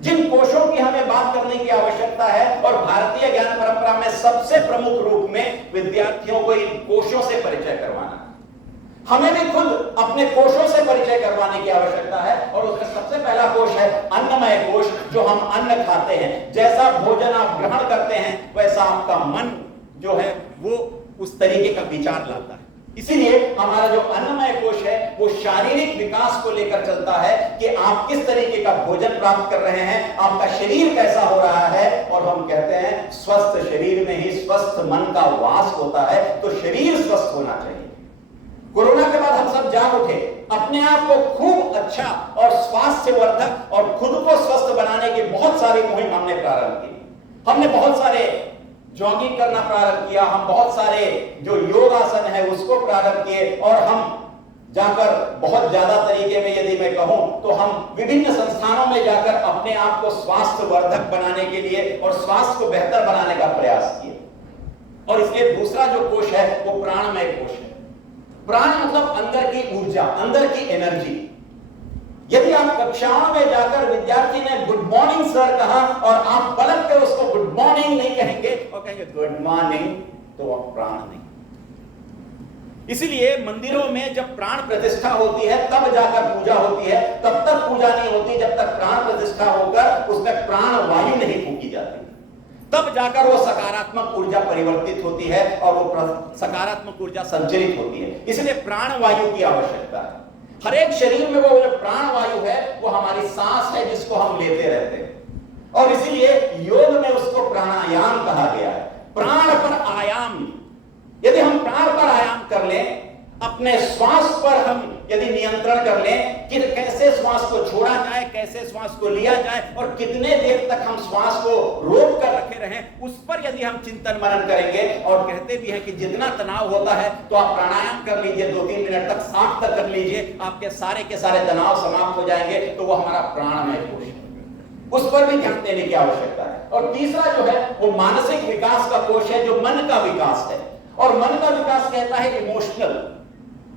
जिन कोशों की हमें बात करने की आवश्यकता है, और भारतीय ज्ञान परंपरा में सबसे प्रमुख रूप में विद्यार्थियों को इन कोशों से परिचय करवाना। हमें भी खुद अपने कोशों से परिचय करवाने की आवश्यकता है, और उसका सबसे पहला कोश है अन्नमय कोश, जो हम अन्न खाते हैं। जैसा भोजन आप ग्रहण करते हैं वैसा आपका मन जो है वो उस तरीके का विचार लाता है। इसीलिए हमारा जो अन्नमय कोश है वो शारीरिक विकास को लेकर चलता है कि आप किस तरीके का भोजन प्राप्त कर रहे हैं, आपका शरीर कैसा हो रहा है। और हम कहते हैं स्वस्थ शरीर में ही स्वस्थ मन का वास होता है, तो शरीर स्वस्थ होना चाहिए। कोरोना के बाद हम सब जाग उठे, अपने आप को खूब अच्छा और स्वास्थ्यवर्धक और खुद को स्वस्थ बनाने की बहुत सारी मुहिम हमने प्रारंभ की। हमने बहुत सारे जॉगिंग करना प्रारंभ किया, हम बहुत सारे जो योग आसन है उसको प्रारंभ किए, और हम जाकर बहुत ज्यादा तरीके में यदि मैं कहूं तो हम विभिन्न संस्थानों में जाकर अपने आप को स्वास्थ्यवर्धक बनाने के लिए और स्वास्थ्य को बेहतर बनाने का प्रयास किए। और इसलिए दूसरा जो कोश है वो प्राणमय कोश है। प्राण मतलब अंदर की ऊर्जा, अंदर की एनर्जी। यदि आप कक्षाओं में जाकर विद्यार्थी ने गुड मॉर्निंग सर कहा और आप पलट कर उसको गुड मॉर्निंग नहीं कहेंगे और कहेंगे गुड मॉर्निंग, तो वह प्राण नहीं। इसीलिए मंदिरों में जब प्राण प्रतिष्ठा होती है तब जाकर पूजा होती है, तब तक पूजा नहीं होती जब तक प्राण प्रतिष्ठा होकर उसमें प्राण वायु नहीं फूकी जाती। तब जाकर वो सकारात्मक ऊर्जा परिवर्तित होती है और वो सकारात्मक ऊर्जा संचरित होती है। इसलिए प्राण वायु की आवश्यकता है। हर एक शरीर में वो जो प्राण वायु है वो हमारी सांस है जिसको हम लेते रहते हैं, और इसीलिए योग में उसको प्राणायाम कहा गया है। प्राण पर आयाम, यदि हम प्राण पर आयाम कर लें, अपने श्वास पर हम यदि नियंत्रण कर लें कि कैसे श्वास को छोड़ा जाए, कैसे श्वास को लिया जाए और कितने देर तक हम श्वास को रोक कर रखे रहें, उस पर यदि हम चिंतन मनन करेंगे, और कहते भी हैं कि जितना तनाव होता है तो आप प्राणायाम कर लीजिए, 2-3 मिनट तक 7 तक कर लीजिए, आपके सारे के सारे तनाव समाप्त हो जाएंगे। तो वो हमारा प्राणमय कोश है, उस पर भी ध्यान देने की आवश्यकता है। और तीसरा जो है वो मानसिक विकास का कोश है, जो मन का विकास है। और मन का विकास कहता है इमोशनल।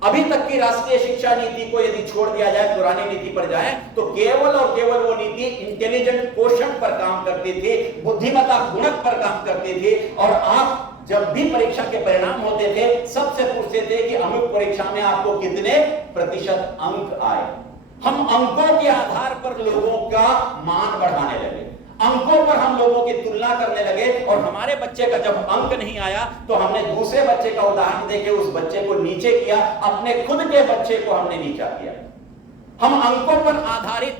अभी तक की राष्ट्रीय शिक्षा नीति को यदि छोड़ दिया जाए, पुरानी नीति पर जाए, तो केवल और केवल वो नीति इंटेलिजेंट क्वोशंट पर काम करती थी, बुद्धिमत्ता गुणक पर काम करती थी। और आप जब भी परीक्षा के परिणाम होते थे सबसे पूछते थे कि अमुक परीक्षा में आपको कितने प्रतिशत अंक आए। हम अंकों के आधार पर लोगों का मान बढ़ाने लगे, अंकों पर हम लोगों की तुलना करने लगे, और हमारे बच्चे का जब अंक नहीं आया तो हमने दूसरे बच्चे का उदाहरण देके उस बच्चे को नीचे किया, अपने खुद के बच्चे को हमने नीचा किया। हम अंकों पर आधारित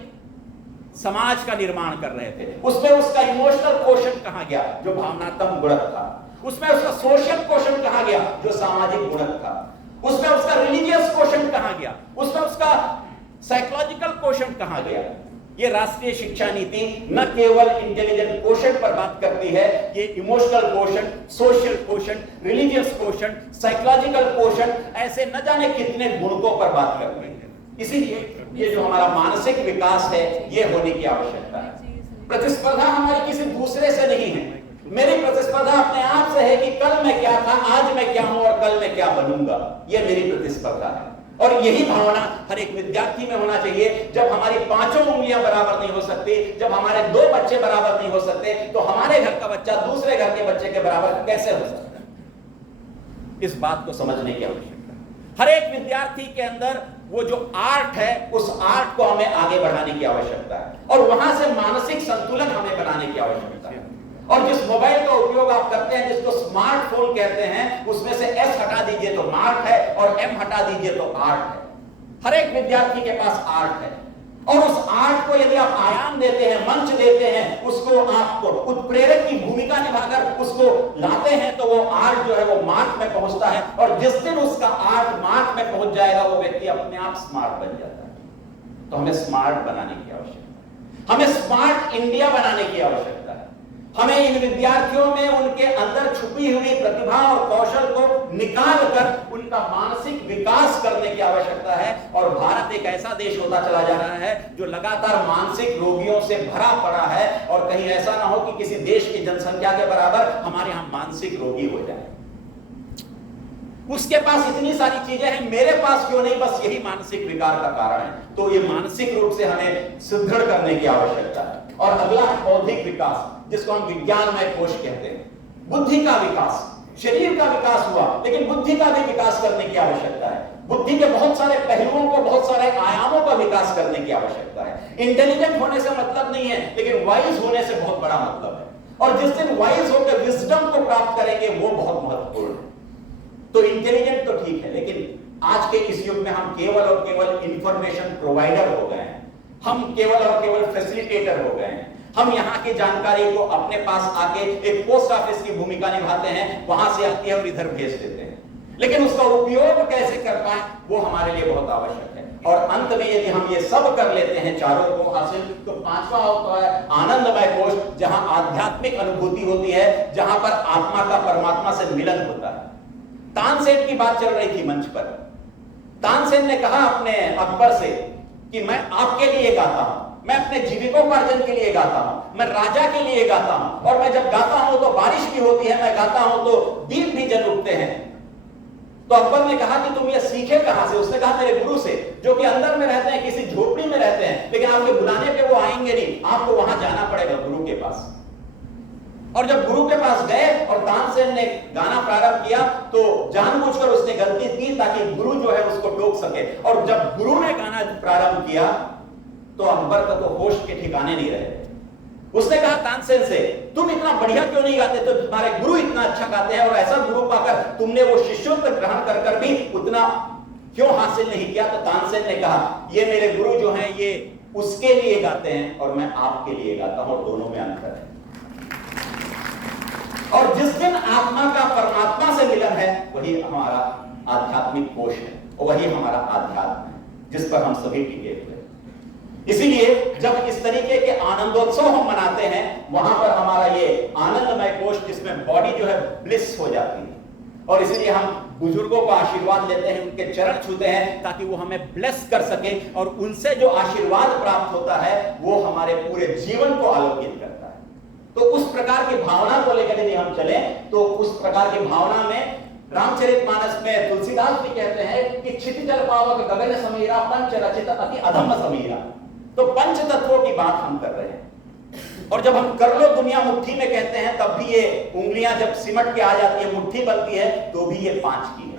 समाज का निर्माण कर रहे थे। उसमें उसका इमोशनल क्वोशंट कहां गया, जो भावनात्मक गुणक था। उसमें उसका सोशल क्वोशंट कहां गया, जो सामाजिक गुणक था। उसमें उसका रिलीजियस क्वोशंट कहां गया, उसमें उसका साइकोलॉजिकल क्वोशंट कहां गया। ये राष्ट्रीय शिक्षा नीति न केवल इंटेलिजेंट क्वोशंट पर बात करती है, ये emotional quotient, social quotient, religious quotient, psychological quotient, ऐसे न जाने कितने गुणकों पर बात करती है। इसीलिए ये जो हमारा मानसिक विकास है ये होने की आवश्यकता है। प्रतिस्पर्धा हमारी किसी दूसरे से नहीं है, मेरी प्रतिस्पर्धा अपने आप से है कि कल मैं क्या था, आज मैं क्या हूं और कल मैं क्या बनूंगा। ये मेरी प्रतिस्पर्धा है। और यही भावना हर एक विद्यार्थी में होना चाहिए। जब हमारी 5 उंगलियां बराबर नहीं हो सकती, जब हमारे 2 बच्चे बराबर नहीं हो सकते, तो हमारे घर का बच्चा दूसरे घर के बच्चे के बराबर कैसे हो सकता है। इस बात को समझने की आवश्यकता है। हर एक विद्यार्थी के अंदर वो जो आर्ट है, उस आर्ट को हमें आगे बढ़ाने की आवश्यकता है, और वहां से मानसिक संतुलन हमें बनाने की आवश्यकता है। और जिस मोबाइल का उपयोग आप करते हैं, जिसको स्मार्टफोन कहते हैं, उसमें से एस हटा दीजिए तो मार्ट है और एम हटा दीजिए तो आर्ट है। हर एक विद्यार्थी के पास आर्ट है, और उस आर्ट को यदि आप आयाम देते हैं, मंच देते हैं, उसको आपको उत्प्रेरक की भूमिका निभाकर उसको लाते हैं, तो वो आर्ट जो है वो मार्क में पहुंचता है। और जिस दिन उसका आर्ट मार्क में पहुंच जाएगा, वो व्यक्ति अपने आप स्मार्ट बन जाता है। तो हमें स्मार्ट बनाने की आवश्यकता है, हमें स्मार्ट इंडिया बनाने की आवश्यकता है। हमें इन विद्यार्थियों में उनके अंदर छुपी हुई प्रतिभा और कौशल को निकाल कर उनका मानसिक विकास करने की आवश्यकता है। और भारत एक ऐसा देश होता चला जा रहा है जो लगातार मानसिक रोगियों से भरा पड़ा है, और कहीं ऐसा ना हो कि किसी देश की जनसंख्या के बराबर हमारे यहां मानसिक रोगी हो जाए। उसके पास इतनी सारी चीजें हैं, मेरे पास क्यों नहीं, बस यही मानसिक विकार का कारण है। तो ये मानसिक रूप से हमें सुदृढ़ करने की आवश्यकता है। और अगला है बौद्धिक विकास, जिसको हम विज्ञानमय कोश कहते हैं। बुद्धि का विकास, शरीर का विकास हुआ, लेकिन बुद्धि का भी विकास करने की आवश्यकता है। बुद्धि के बहुत सारे पहलुओं को, बहुत सारे आयामों का विकास करने की आवश्यकता है। इंटेलिजेंट होने से मतलब नहीं है, लेकिन वाइज होने से बहुत बड़ा मतलब है। और जिस दिन वाइज होकर विजडम को प्राप्त करेंगे वो बहुत महत्वपूर्ण है। तो इंटेलिजेंट तो ठीक है, लेकिन आज के इस युग में हम केवल और केवल इंफॉर्मेशन प्रोवाइडर हो गए हैं, हम केवल और केवल फैसिलिटेटर हो गए हैं। हम यहाँ की जानकारी को अपने पास आके एक पोस्ट ऑफिस की भूमिका निभाते हैं, वहां से आती है और इधर भेज देते हैं, लेकिन उसका उपयोग कैसे कर पाए वो हमारे लिए बहुत आवश्यक है। और अंत में यदि हम ये सब कर लेते हैं, चारों को हासिल, तो पांचवा होता है आनंदमय कोश, जहां आध्यात्मिक अनुभूति होती है, जहां पर आत्मा का परमात्मा से मिलन होता है। तानसेन की बात चल रही थी मंच पर। तानसेन ने कहा अपने अकबर से कि मैं आपके लिए गाता हूं, मैं अपने जीविकोपार्जन के लिए गाता हूं, मैं राजा के लिए गाता हूं, और मैं जब गाता हूं तो बारिश भी होती है, मैं गाता हूं तो दीप भी जल उठते हैं। तो अकबर ने कहा कि तुम ये सीखे कहां से? उसने कहा मेरे गुरु से, जो कि अंदर में रहते हैं, किसी झोपड़ी में रहते हैं, लेकिन आपके बुलाने पे वो आएंगे नहीं, आपको वहां जाना पड़ेगा गुरु के पास। और जब गुरु के पास गए और तानसेन ने गाना प्रारंभ किया, तो जानबूझकर उसने गलती की ताकि गुरु जो है उसको टोक सके। और जब गुरु ने गाना प्रारंभ किया तो अकबर का तो होश के ठिकाने नहीं रहे। उसने कहा तानसेन से, तुम इतना बढ़िया क्यों नहीं गाते? तो तुम्हारे गुरु इतना अच्छा गाते हैं, और ऐसा गुरु पाकर तुमने वो शिष्यत्व ग्रहण कर कर भी उतना क्यों हासिल नहीं किया? तो तानसेन ने कहा, ये मेरे गुरु जो हैं ये उसके लिए गाते हैं और मैं आपके लिए गाता हूं, दोनों में अंतर है। और जिस दिन आत्मा का परमात्मा से मिलन है, वही हमारा आध्यात्मिक कोश है, और वही हमारा आध्यात्म है, जिस पर हम सभी टिके हुए। इसीलिए जब इस तरीके के आनंदोत्सव हम मनाते हैं, वहां पर हमारा ये आनंदमय कोश, जिसमें बॉडी जो है ब्लिस हो जाती है। और इसीलिए हम बुजुर्गों को आशीर्वाद लेते हैं, उनके चरण छूते हैं, ताकि वो हमें ब्लेस कर सके, और उनसे जो आशीर्वाद प्राप्त होता है वो हमारे पूरे जीवन को आलोकित करता है। तो उस प्रकार की भावना को लेकर यदि हम चले, तो उस प्रकार की भावना में रामचरितमानस में तुलसीदास भी कहते हैं कि क्षितिजल पावक गगन समीरा, पंच रचित अति अधम समीरा। तो पंच तत्वों की बात हम कर रहे हैं। और जब हम कर लो दुनिया मुट्ठी में कहते हैं, तब भी ये उंगलियां जब सिमट के आ जाती है, मुट्ठी बनती है, तो भी ये पांच की है।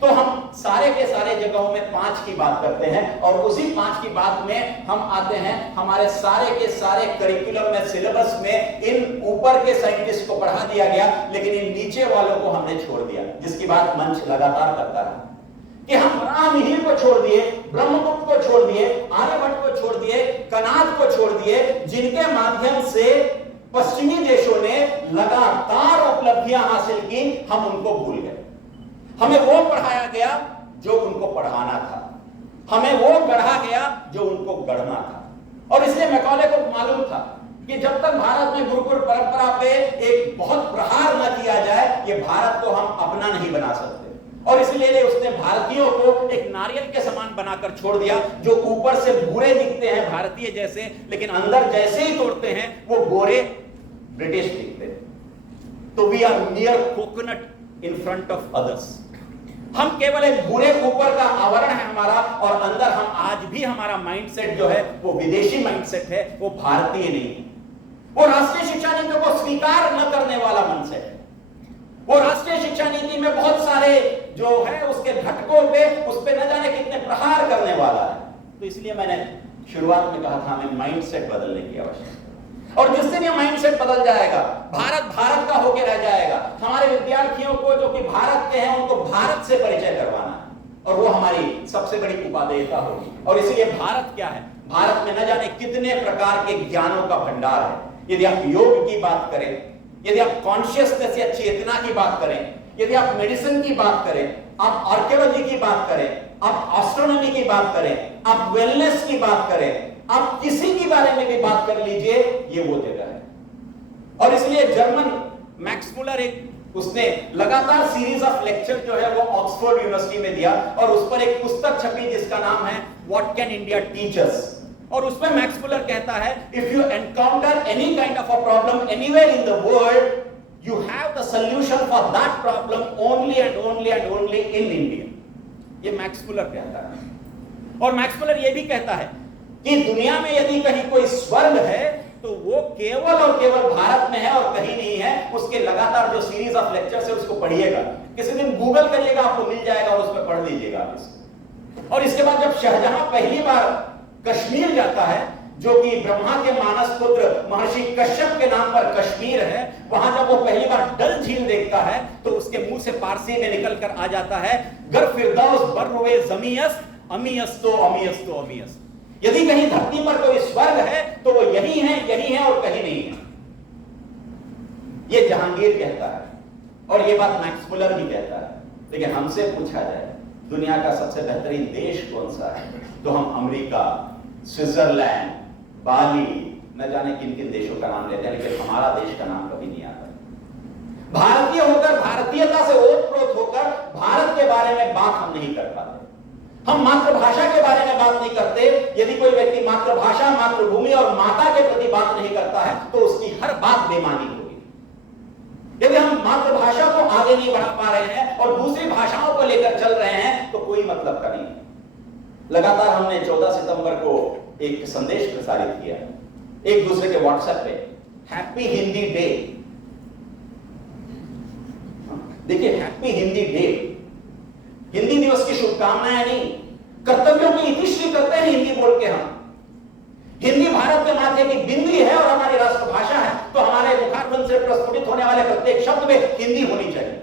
तो हम सारे के सारे जगहों में पांच की बात करते हैं, और उसी पांच की बात में हम आते हैं। हमारे सारे के सारे करिकुलम में, सिलेबस में इन ऊपर के साइंटिस्ट को पढ़ा दिया गया, लेकिन इन नीचे वालों को हमने छोड़ दिया, जिसकी बात मंच लगातार करता है कि हम रामहीर को छोड़ दिए, ब्रह्मगुप्त को छोड़ दिए, आर्यभट्ट को छोड़ दिए, कनाद को छोड़ दिए, जिनके माध्यम से पश्चिमी देशों ने लगातार उपलब्धियां हासिल की। हम उनको भूल गए। हमें वो पढ़ाया गया जो उनको पढ़ाना था, हमें वो गढ़ा गया जो उनको गढ़ना था। और इसलिए मैकॉले को मालूम था कि जब तक भारत में गुरुकुल परंपरा पे एक बहुत प्रहार न किया जाए, ये भारत को हम अपना नहीं बना सकते। और इसलिए उसने भारतीयों को एक नारियल के समान बनाकर छोड़ दिया, जो ऊपर से भूरे दिखते हैं भारतीय जैसे, लेकिन अंदर जैसे ही तोड़ते हैं वो गोरे ब्रिटिश दिखते हैं। तो we are near coconut in front of others. हम केवल एक भूरे ऊपर का आवरण है हमारा, और अंदर हम आज भी हमारा माइंडसेट जो है वो विदेशी माइंडसेट है, वो भारतीय नहीं है। वो राष्ट्रीय शिक्षा नीति को स्वीकार न करने वाला माइंडसेट है। वो राष्ट्रीय शिक्षा नीति में बहुत सारे जो है उसके घटकों पे, उस पे न जाने कितने प्रहार करने वाला है। तो इसलिए मैंने शुरुआत में कहा था हमें माइंडसेट बदलने की आवश्यकता है। और जिस दिन ये माइंडसेट बदल जाएगा, भारत भारत का होकर रह जाएगा। हमारे विद्यार्थियों को जो कि भारत के हैं, उनको भारत से परिचय करवाना है, और वो हमारी सबसे बड़ी उपादेयता होगी। और इसीलिए भारत क्या है? भारत में न जाने कितने प्रकार के ज्ञानों का भंडार है। यदि आप योग की बात करें, यदि आप कॉन्शियसनेस या चेतना की बात करें, यदि आप मेडिसिन की बात करें, आप आर्कियोलॉजी की बात करें, आप एस्ट्रोनॉमी की बात करें, आप वेलनेस की बात करें, आप किसी के बारे में भी बात कर लीजिए, ये वो जगह है। और इसलिए जर्मन मैक्स मुलर उसने लगातार सीरीज ऑफ लेक्चर जो है वो ऑक्सफोर्ड यूनिवर्सिटी में दिया, और उस पर एक पुस्तक छपी जिसका नाम है what can India teach us. और उसमें मैक्स मुलर कहता है, if you encounter any kind of a problem anywhere in the world, you have the solution for that problem only and only and only in India। ये Max Muller कहता है। और Max Muller ये भी कहता है कि दुनिया में यदि कहीं कोई स्वर्ग है, तो केवल और केवल भारत में है और कहीं नहीं है, उसके लगातार जो सीरीज ऑफ लेक्चर्स है उसको पढ़िएगा। किसी दिन गूगल करिएगा, आपको मिल जाएगा और उसमें पढ़ लीजिएगा आप इसको। और इसके बाद जब शाहजहां पहली बार कश्मीर जाता है, जो कि ब्रह्मा के मानस पुत्र महर्षि कश्यप के नाम पर कश्मीर है, वहां जब वो पहली बार डल झील देखता है तो उसके मुंह से पारसी में निकल कर आ जाता है, गर फिरदौस बर्रुए जमीयस अमीयस तो अमीयस तो अमीयस। यदि कहीं धरती पर कोई स्वर्ग है तो वो यही है और कहीं नहीं है। ये जहांगीर कहता है और ये बात मैक्स मुलर भी कहता है। लेकिन हमसे पूछा जाए दुनिया का सबसे बेहतरीन देश कौन सा है, तो हम अमेरिका, स्विट्जरलैंड, बाली, न जाने किन किन देशों का नाम लेते हैं, लेकिन हमारा देश का नाम कभी नहीं आता। भारतीय होकर, भारतीयता से ओतप्रोत होकर भारत के बारे में बात हम नहीं कर पाते। हम मातृभाषा के बारे में बात नहीं करते। यदि कोई व्यक्ति मातृभाषा, मातृभूमि और माता के प्रति बात नहीं करता है तो उसकी हर बात बेमानी होगी। यदि हम मातृभाषा को आगे नहीं बढ़ा पा रहे हैं और दूसरी भाषाओं को लेकर चल रहे हैं तो कोई मतलब का नहीं है। लगातार हमने 14 सितंबर को एक संदेश प्रसारित किया एक दूसरे के व्हाट्सएप पे, हैप्पी हिंदी डे। देखिए, हैप्पी हिंदी डे, हिंदी दिवस की शुभकामनाएं नहीं, कर्तव्यों की इतिश्री करते हैं हिंदी बोल के। हम हिंदी भारत के माथे की बिंदी है और हमारी राष्ट्रभाषा है, तो हमारे मुखारबिंद से प्रस्फुटित होने वाले प्रत्येक शब्द में हिंदी होनी चाहिए।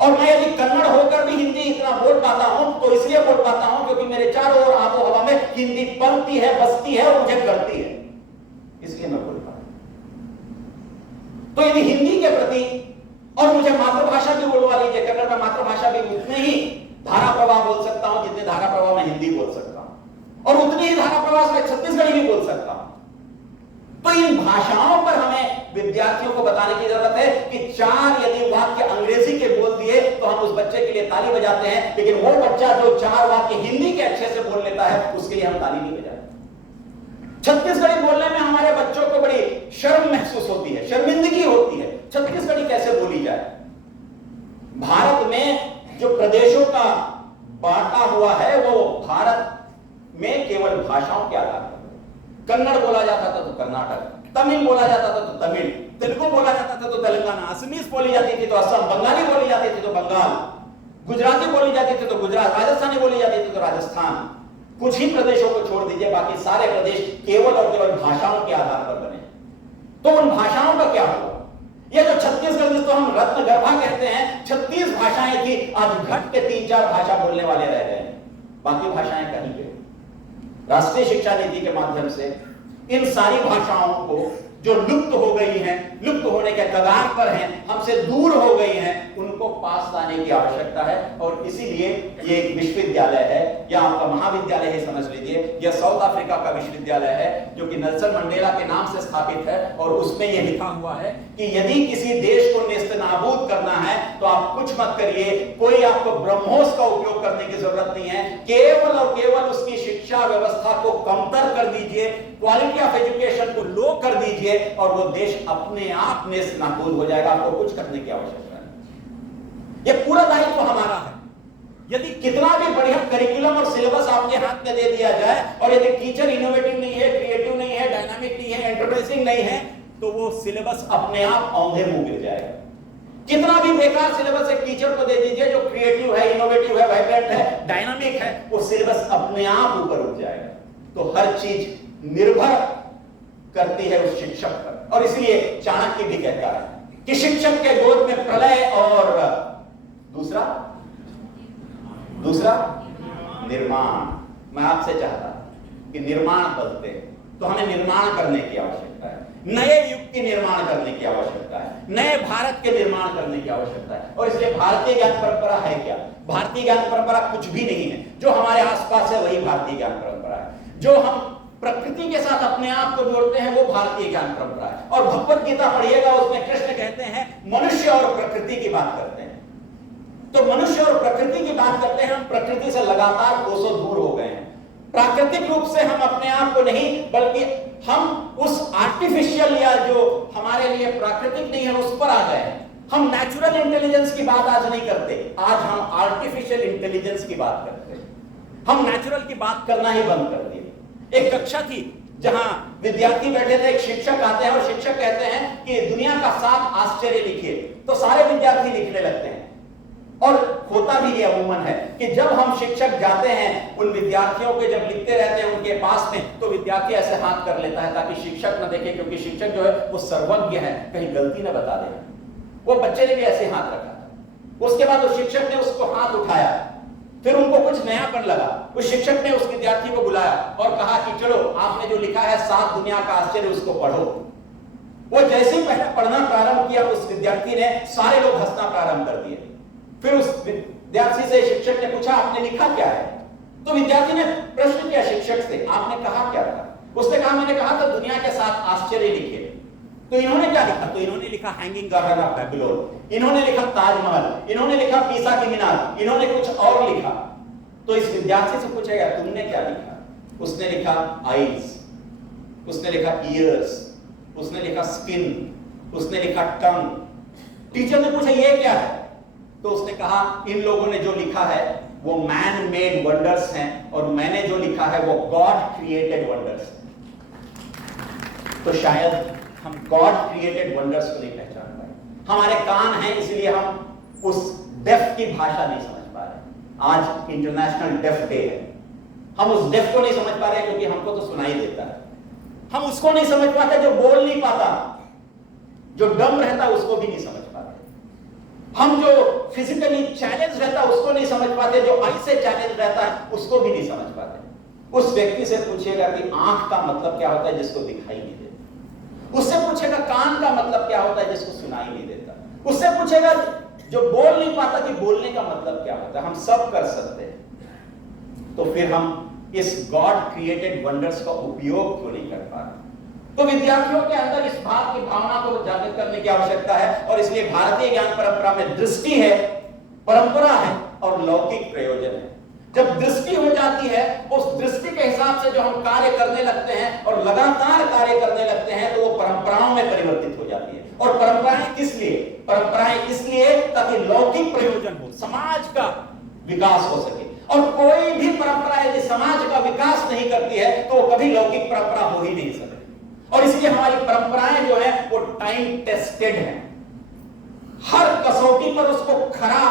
और मैं यदि कन्नड़ होकर भी हिंदी इतना बोल पाता हूं तो इसलिए बोल पाता हूं क्योंकि मेरे चारों ओर आबो हवा में हिंदी पलती है, बसती है और मुझे करती है, इसलिए मैं बोल पाता हूं। तो यदि हिंदी के प्रति, और मुझे मातृभाषा भी बोलवा लीजिए, कन्नड़ में मातृभाषा भी उतने ही धारा प्रवाह बोल सकता हूं जितने धारा प्रवाह में हिंदी बोल सकता हूं, और उतनी ही धारा प्रवाह में छत्तीसगढ़ी भी बोल सकता हूं। तो इन भाषाओं पर हमें विद्यार्थियों को बताने की जरूरत है कि 4 यदि वाक्य अंग्रेजी के बोल दिए तो हम उस बच्चे के लिए ताली बजाते हैं, लेकिन वो बच्चा जो 4 वाक्य हिंदी के अच्छे से बोल लेता है उसके लिए हम ताली नहीं बजाते। छत्तीसगढ़ी बोलने में हमारे बच्चों को बड़ी शर्म महसूस होती है, शर्मिंदगी होती है, छत्तीसगढ़ी कैसे बोली जाए। भारत में जो प्रदेशों का बांटा हुआ है वो भारत में केवल भाषाओं के आधार पर, कन्नड़ बोला जाता था तो कर्नाटक, तमिल बोला जाता था तो तमिल, तेलुगु बोला जाता था तो तेलंगाना, असमीज बोली जाती थी तो असम, बंगाली बोली जाती थी तो बंगाल, गुजराती बोली जाती थी तो गुजरात, राजस्थानी बोली जाती थी तो राजस्थान। कुछ ही प्रदेशों को छोड़ दीजिए, बाकी सारे प्रदेश केवल और केवल भाषाओं के आधार पर बने। तो उन भाषाओं का क्या हुआ? ये जो छत्तीसगढ़ जिसको हम रत्न गर्भा कहते हैं, 36 भाषाएं थी, आज घट के 3-4 भाषा बोलने वाले रह गए, बाकी भाषाएं कहीं पे। राष्ट्रीय शिक्षा नीति के माध्यम से इन सारी भाषाओं को जो लुप्त हो गई हैं, लुप्त होने के कगार पर हैं, हमसे दूर हो गई हैं, उनको पास लाने की आवश्यकता है। और इसीलिए ये एक विश्वविद्यालय है, या आपका महाविद्यालय है समझ लीजिए, यह साउथ अफ्रीका का विश्वविद्यालय है जो कि नेल्सन मंडेला के नाम से स्थापित है। और उसमें यह लिखा हुआ है कि यदि किसी देश को नेस्तनाबूद करना है तो आप कुछ मत करिए, कोई आपको ब्रह्मोस का उपयोग करने की जरूरत नहीं है, केवल और केवल उसकी शिक्षा व्यवस्था को कमतर कर दीजिए, क्वालिटी ऑफ एजुकेशन को लो कर दीजिए और वो देश अपने आप नेस्तनाबूद हो जाएगा। आपको कुछ करने की आवश्यकता नहीं। ये पूरा दायित्व हमारा है। यदि कितना भी बढ़िया करिकुलम और सिलेबस आपके हाथ में दे दिया जाए और यदि टीचर इनोवेटिव नहीं है, क्रिएटिव नहीं है, डायनामिक नहीं है, एंटरप्राइजिंग नहीं है, तो वो सिलेबस अपने आप औंधे मुंह गिर जाएगा। कितना भी बेकार सिलेबस एक टीचर को दे दीजिए जो क्रिएटिव है, इनोवेटिव है, वाइब्रेंट है, डायनामिक है, वो सिलेबस अपने आप ऊपर उठ जाएगा। तो हर चीज निर्भर करती है उस शिक्षक पर। और इसलिए चाणक्य भी कहता है कि शिक्षक के गोद में प्रलय और दूसरा निर्माण। मैं आपसे चाहता कि निर्माण बदलते तो हमें निर्माण करने की आवश्यकता है, नए युग के निर्माण करने की आवश्यकता है, नए भारत के निर्माण करने की आवश्यकता है। और इसलिए भारतीय ज्ञान परंपरा है क्या? भारतीय ज्ञान परंपरा कुछ भी नहीं है। जो हमारे आसपास है वही भारतीय ज्ञान परंपरा है। जो हम प्रकृति के साथ अपने आप को जोड़ते हैं वो भारतीय ज्ञान परंपरा है। और भगवत गीता पढ़िएगा, उसमें कृष्ण कहते हैं मनुष्य और प्रकृति की बात करते हैं। तो मनुष्य और प्रकृति की बात करते हैं, हम प्रकृति से लगातार कोसों दूर हो गए हैं। प्राकृतिक रूप से हम अपने आप को नहीं, बल्कि हम उस आर्टिफिशियल या जो हमारे लिए प्राकृतिक नहीं है उस पर आ गए हैं। हम नेचुरल इंटेलिजेंस की बात आज नहीं करते, आज हम आर्टिफिशियल इंटेलिजेंस की बात करते हैं। हम नेचुरल की बात करना ही बंद कर दिए। एक कक्षा थी जहां विद्यार्थी बैठे थे, एक शिक्षक आते हैं और शिक्षक कहते हैं कि दुनिया का 7 आश्चर्य लिखिए, तो सारे विद्यार्थी लिखने लगते हैं। और होता भी ये अमूमन है कि जब हम शिक्षक जाते हैं उन विद्यार्थियों के, जब लिखते रहते हैं उनके पास में, तो विद्यार्थी ऐसे हाथ कर लेता है ताकि शिक्षक न देखे, क्योंकि शिक्षक जो है वो सर्वज्ञ है, कहीं गलती न बता दे। वो बच्चे ने भी ऐसे हाथ रखा था। उसके बाद उस शिक्षक ने उसको हाथ उठाया, फिर उनको कुछ नयापन लगा। उस शिक्षक ने उस विद्यार्थी को बुलाया और कहा कि चलो आपने जो लिखा है 7 दुनिया का आश्चर्य, उसको पढ़ो। वो जैसे ही पढ़ना प्रारंभ किया, उस विद्यार्थी ने, सारे लोग हंसना प्रारंभ कर दिए। फिर उस विद्यार्थी से शिक्षक ने पूछा आपने लिखा क्या है? तो विद्यार्थी ने प्रश्न किया शिक्षक से, आपने कहा क्या था? उसने कहा मैंने कहा था दुनिया के 7 आश्चर्य लिखे। तो इन्होंने क्या लिखा? तो इन्होंने लिखा हैंगिंग गार्डन ऑफ बेबीलोन, इन्होंने लिखा ताजमहल, इन्होंने लिखा पीसा की मीनार, इन्होंने कुछ और लिखा। तो इस विद्यार्थी से पूछेगा तुमने क्या लिखा? उसने लिखा आईज, उसने लिखा ईयर्स, उसने लिखा स्किन, उसने लिखा टंग। टीचर ने पूछा ये क्या है? तो उसने कहा इन लोगों ने जो लिखा है वो मैन मेड वंडर्स हैं और मैंने जो लिखा है वो गॉड क्रिएटेड वंडर्स हैं। तो शायद हम गॉड क्रिएटेड वंडर्स को नहीं पहचान पाए। हमारे कान हैं इसलिए हम उस डेफ की भाषा नहीं समझ पा रहे। आज इंटरनेशनल डेफ डे है, हम उस डेफ को नहीं समझ पा रहे क्योंकि हमको तो सुनाई देता है। हम उसको नहीं समझ पाते जो बोल नहीं पाता, जो डम रहता है उसको भी नहीं समझ पाते। हम जो फिजिकली चैलेंज रहता है उसको नहीं समझ पाते, जो आई से चैलेंज रहता है उसको भी नहीं समझ पाते। उस व्यक्ति से पूछिएगा कि आंख का मतलब क्या होता है जिसको दिखाई नहीं देता। उससे पूछेगा कान का मतलब क्या होता है जिसको सुनाई नहीं देता। उससे पूछेगा जो बोल नहीं पाता कि बोलने का मतलब क्या होता है। हम सब कर सकते हैं, तो फिर हम इस गॉड क्रिएटेड वंडर्स का उपयोग क्यों नहीं कर पा रहे? तो विद्यार्थियों के अंदर इस बात की भावना को जागृत करने की आवश्यकता है। और इसलिए भारतीय ज्ञान परंपरा में दृष्टि है, परंपरा है और लौकिक प्रयोजन है। जब दृष्टि हो जाती है, उस दृष्टि के हिसाब से जो हम कार्य करने लगते हैं और लगातार कार्य करने लगते हैं, तो वो परंपराओं में परिवर्तित हो जाती है। और परंपराएं किस लिए? परंपराएं इसलिए ताकि लौकिक प्रयोजन हो, समाज का विकास हो सके। और कोई भी परंपरा यदि समाज का विकास नहीं करती है तो वो कभी लौकिक परंपरा हो ही नहीं सकती। और इसलिए हमारी परंपराएं जो है वो टाइम टेस्टेड है, हर कसौटी पर उसको खरा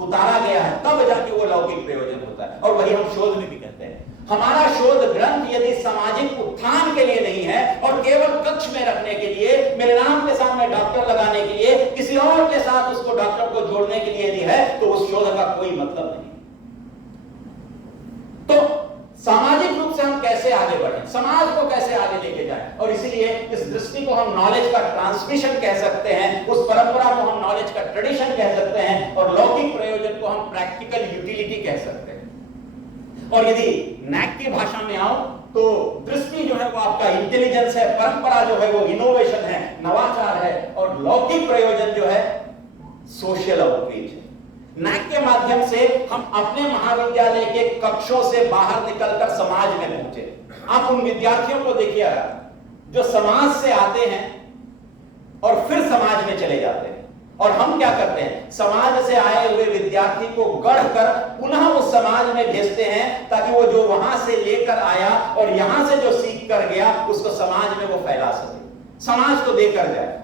उतारा गया है, तब जाके वो लौकिक प्रयोजन होता है। और वही हम शोध में भी कहते हैं। हमारा शोध ग्रंथ यदि सामाजिक उत्थान के लिए नहीं है और केवल कक्ष में रखने के लिए, मेरे नाम के साथ में डॉक्टर लगाने के लिए, किसी और के साथ उसको डॉक्टर को जोड़ने के लिए यदि है, तो उस शोध का कोई मतलब नहीं। तो सामाजिक रूप से हम कैसे आगे बढ़ें, समाज को कैसे आगे लेके जाएं? और इसीलिए इस दृष्टि को हम नॉलेज का ट्रांसमिशन कह सकते हैं, उस परंपरा को हम नॉलेज का ट्रेडिशन कह सकते हैं, और लौकिक प्रयोजन को हम प्रैक्टिकल यूटिलिटी कह सकते हैं। और यदि नैक की भाषा में आओ तो दृष्टि जो है वो आपका इंटेलिजेंस है, परंपरा जो है वो इनोवेशन है, नवाचार है, और लौकिक प्रयोजन जो है सोशल आउटरीच है। नैक के माध्यम से हम अपने महाविद्यालय के कक्षों से बाहर निकलकर समाज में पहुंचे। आप उन विद्यार्थियों को देखिए जो समाज से आते हैं और फिर समाज में चले जाते हैं। और हम क्या करते हैं? समाज से आए हुए विद्यार्थी को गढ़कर पुनः उस समाज में भेजते हैं ताकि वो जो वहां से लेकर आया और यहां से जो सीख कर गया उसको समाज में वो फैला सके, समाज को देकर जाए।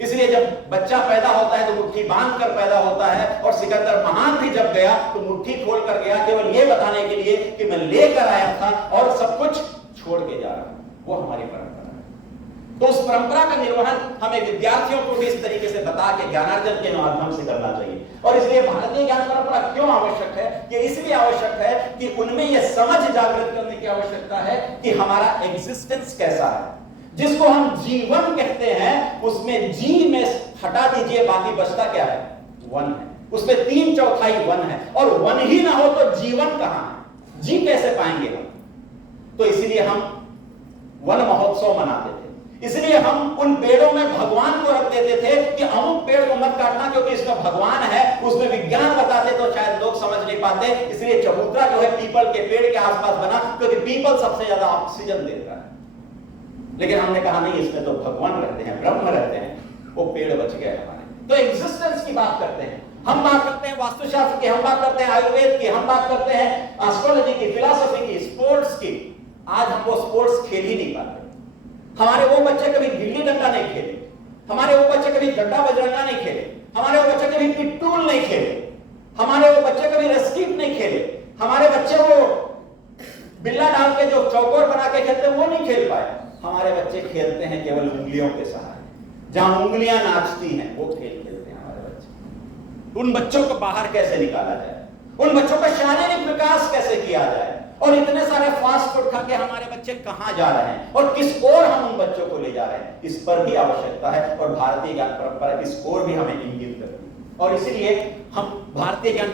इसलिए जब बच्चा पैदा होता है तो मुट्ठी बांध कर पैदा होता है, और सिकंदर महान भी जब गया तो मुट्ठी खोल कर गया, केवल ये बताने के लिए कि मैं लेकर आया था और सब कुछ छोड़ के जा रहा हूं। वो हमारी परंपरा है। तो उस परंपरा का निर्वहन हमें विद्यार्थियों को भी इस तरीके से बता के ज्ञानार्जन के माध्यम से करना चाहिए। और इसलिए भारतीय ज्ञान परंपरा क्यों आवश्यक है? ये इसलिए आवश्यक है कि उनमें यह समझ जागृत करने की आवश्यकता है कि हमारा एग्जिस्टेंस कैसा है। जिसको हम जीवन कहते हैं, उसमें जी में हटा दीजिए, बाकी बचता क्या है? वन है। उसमें 3/4 वन है, और वन ही ना हो तो जीवन कहां है? जी कैसे पाएंगे हम? तो इसलिए हम वन महोत्सव मनाते थे। इसलिए हम उन पेड़ों में भगवान को रख देते थे कि अमुक पेड़ को मत काटना क्योंकि इसमें भगवान है। उसमें विज्ञान बताते तो शायद लोग समझ नहीं पाते। इसलिए चबूतरा जो है पीपल के पेड़ के आसपास बना, क्योंकि पीपल सबसे ज्यादा ऑक्सीजन देता है। लेकिन हमने कहा नहीं, इसमें तो भगवान रहते हैं, ब्रह्म रहते हैं, वो पेड़ बच गए हमारे। तो एग्जिस्टेंस की बात करते हैं हम, बात करते हैं वास्तुशास्त्र की, हम बात करते हैं आयुर्वेद की, हम बात करते हैं एस्ट्रोलॉजी की, फिलॉसफी की, स्पोर्ट्स की, आज हम वो स्पोर्ट्स खेल ही नहीं पाते। हमारे वो बच्चे कभी गिल्ली डंडा नहीं खेले, हमारे वो बच्चे कभी डंडा बजरंगा नहीं खेले, हमारे वो बच्चे कभी पिट्टूल नहीं खेले, हमारे वो बच्चे कभी रस्कीट नहीं खेले, हमारे बच्चे वो बिल्ला डाल के जो चौकोर बना के खेलते हैं वो नहीं खेल पाए। हमारे बच्चे खेलते हैं केवल उंगलियों के सहारे, जहां उंगलियां नाचती हैं वो खेल खेलते हैं हमारे बच्चे। उन बच्चों को बाहर कैसे निकाला जाए, उन बच्चों का शारीरिक विकास कैसे किया जाए, और इतने सारे फास्ट फूड खा के हमारे बच्चे कहां जा रहे हैं और किस ओर हम उन बच्चों को ले जा रहे हैं, इस पर भी आवश्यकता है। और भारतीय ज्ञान परंपरा इस ओर भी हमें इंगित करती है। और इसीलिए हम भारतीय ज्ञान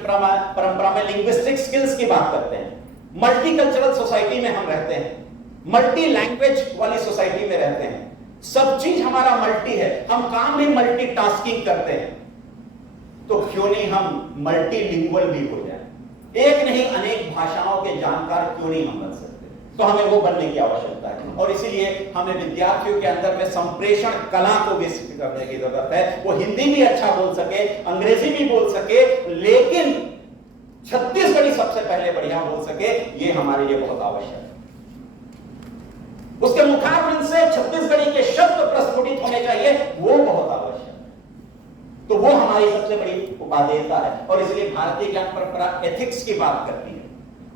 परंपरा में लिंग्विस्टिक स्किल्स की बात करते हैं। मल्टीकल्चरल सोसाइटी में हम रहते हैं, मल्टी लैंग्वेज वाली सोसाइटी में रहते हैं, सब चीज हमारा मल्टी है, हम काम भी मल्टीटास्किंग करते हैं, तो क्यों नहीं हम मल्टीलिंगुअल भी हो जाए, एक नहीं अनेक भाषाओं के जानकार क्यों नहीं हम बन सकते। तो हमें वो बनने की आवश्यकता है। और इसीलिए हमें विद्यार्थियों के अंदर में संप्रेषण कला को विकसित करने की जरूरत है। वो हिंदी भी अच्छा बोल सके, अंग्रेजी भी बोल सके, लेकिन छत्तीसगढ़ी सबसे पहले बढ़िया बोल सके, ये हमारे लिए बहुत आवश्यक है। उसके मुखारबिंद से छत्तीसगढ़ी के शब्द प्रस्फुटित होने चाहिए, वो बहुत आवश्यक है। तो वो हमारी सबसे बड़ी उपादेयता है। और इसलिए भारतीय ज्ञान परंपरा एथिक्स की बात करती है।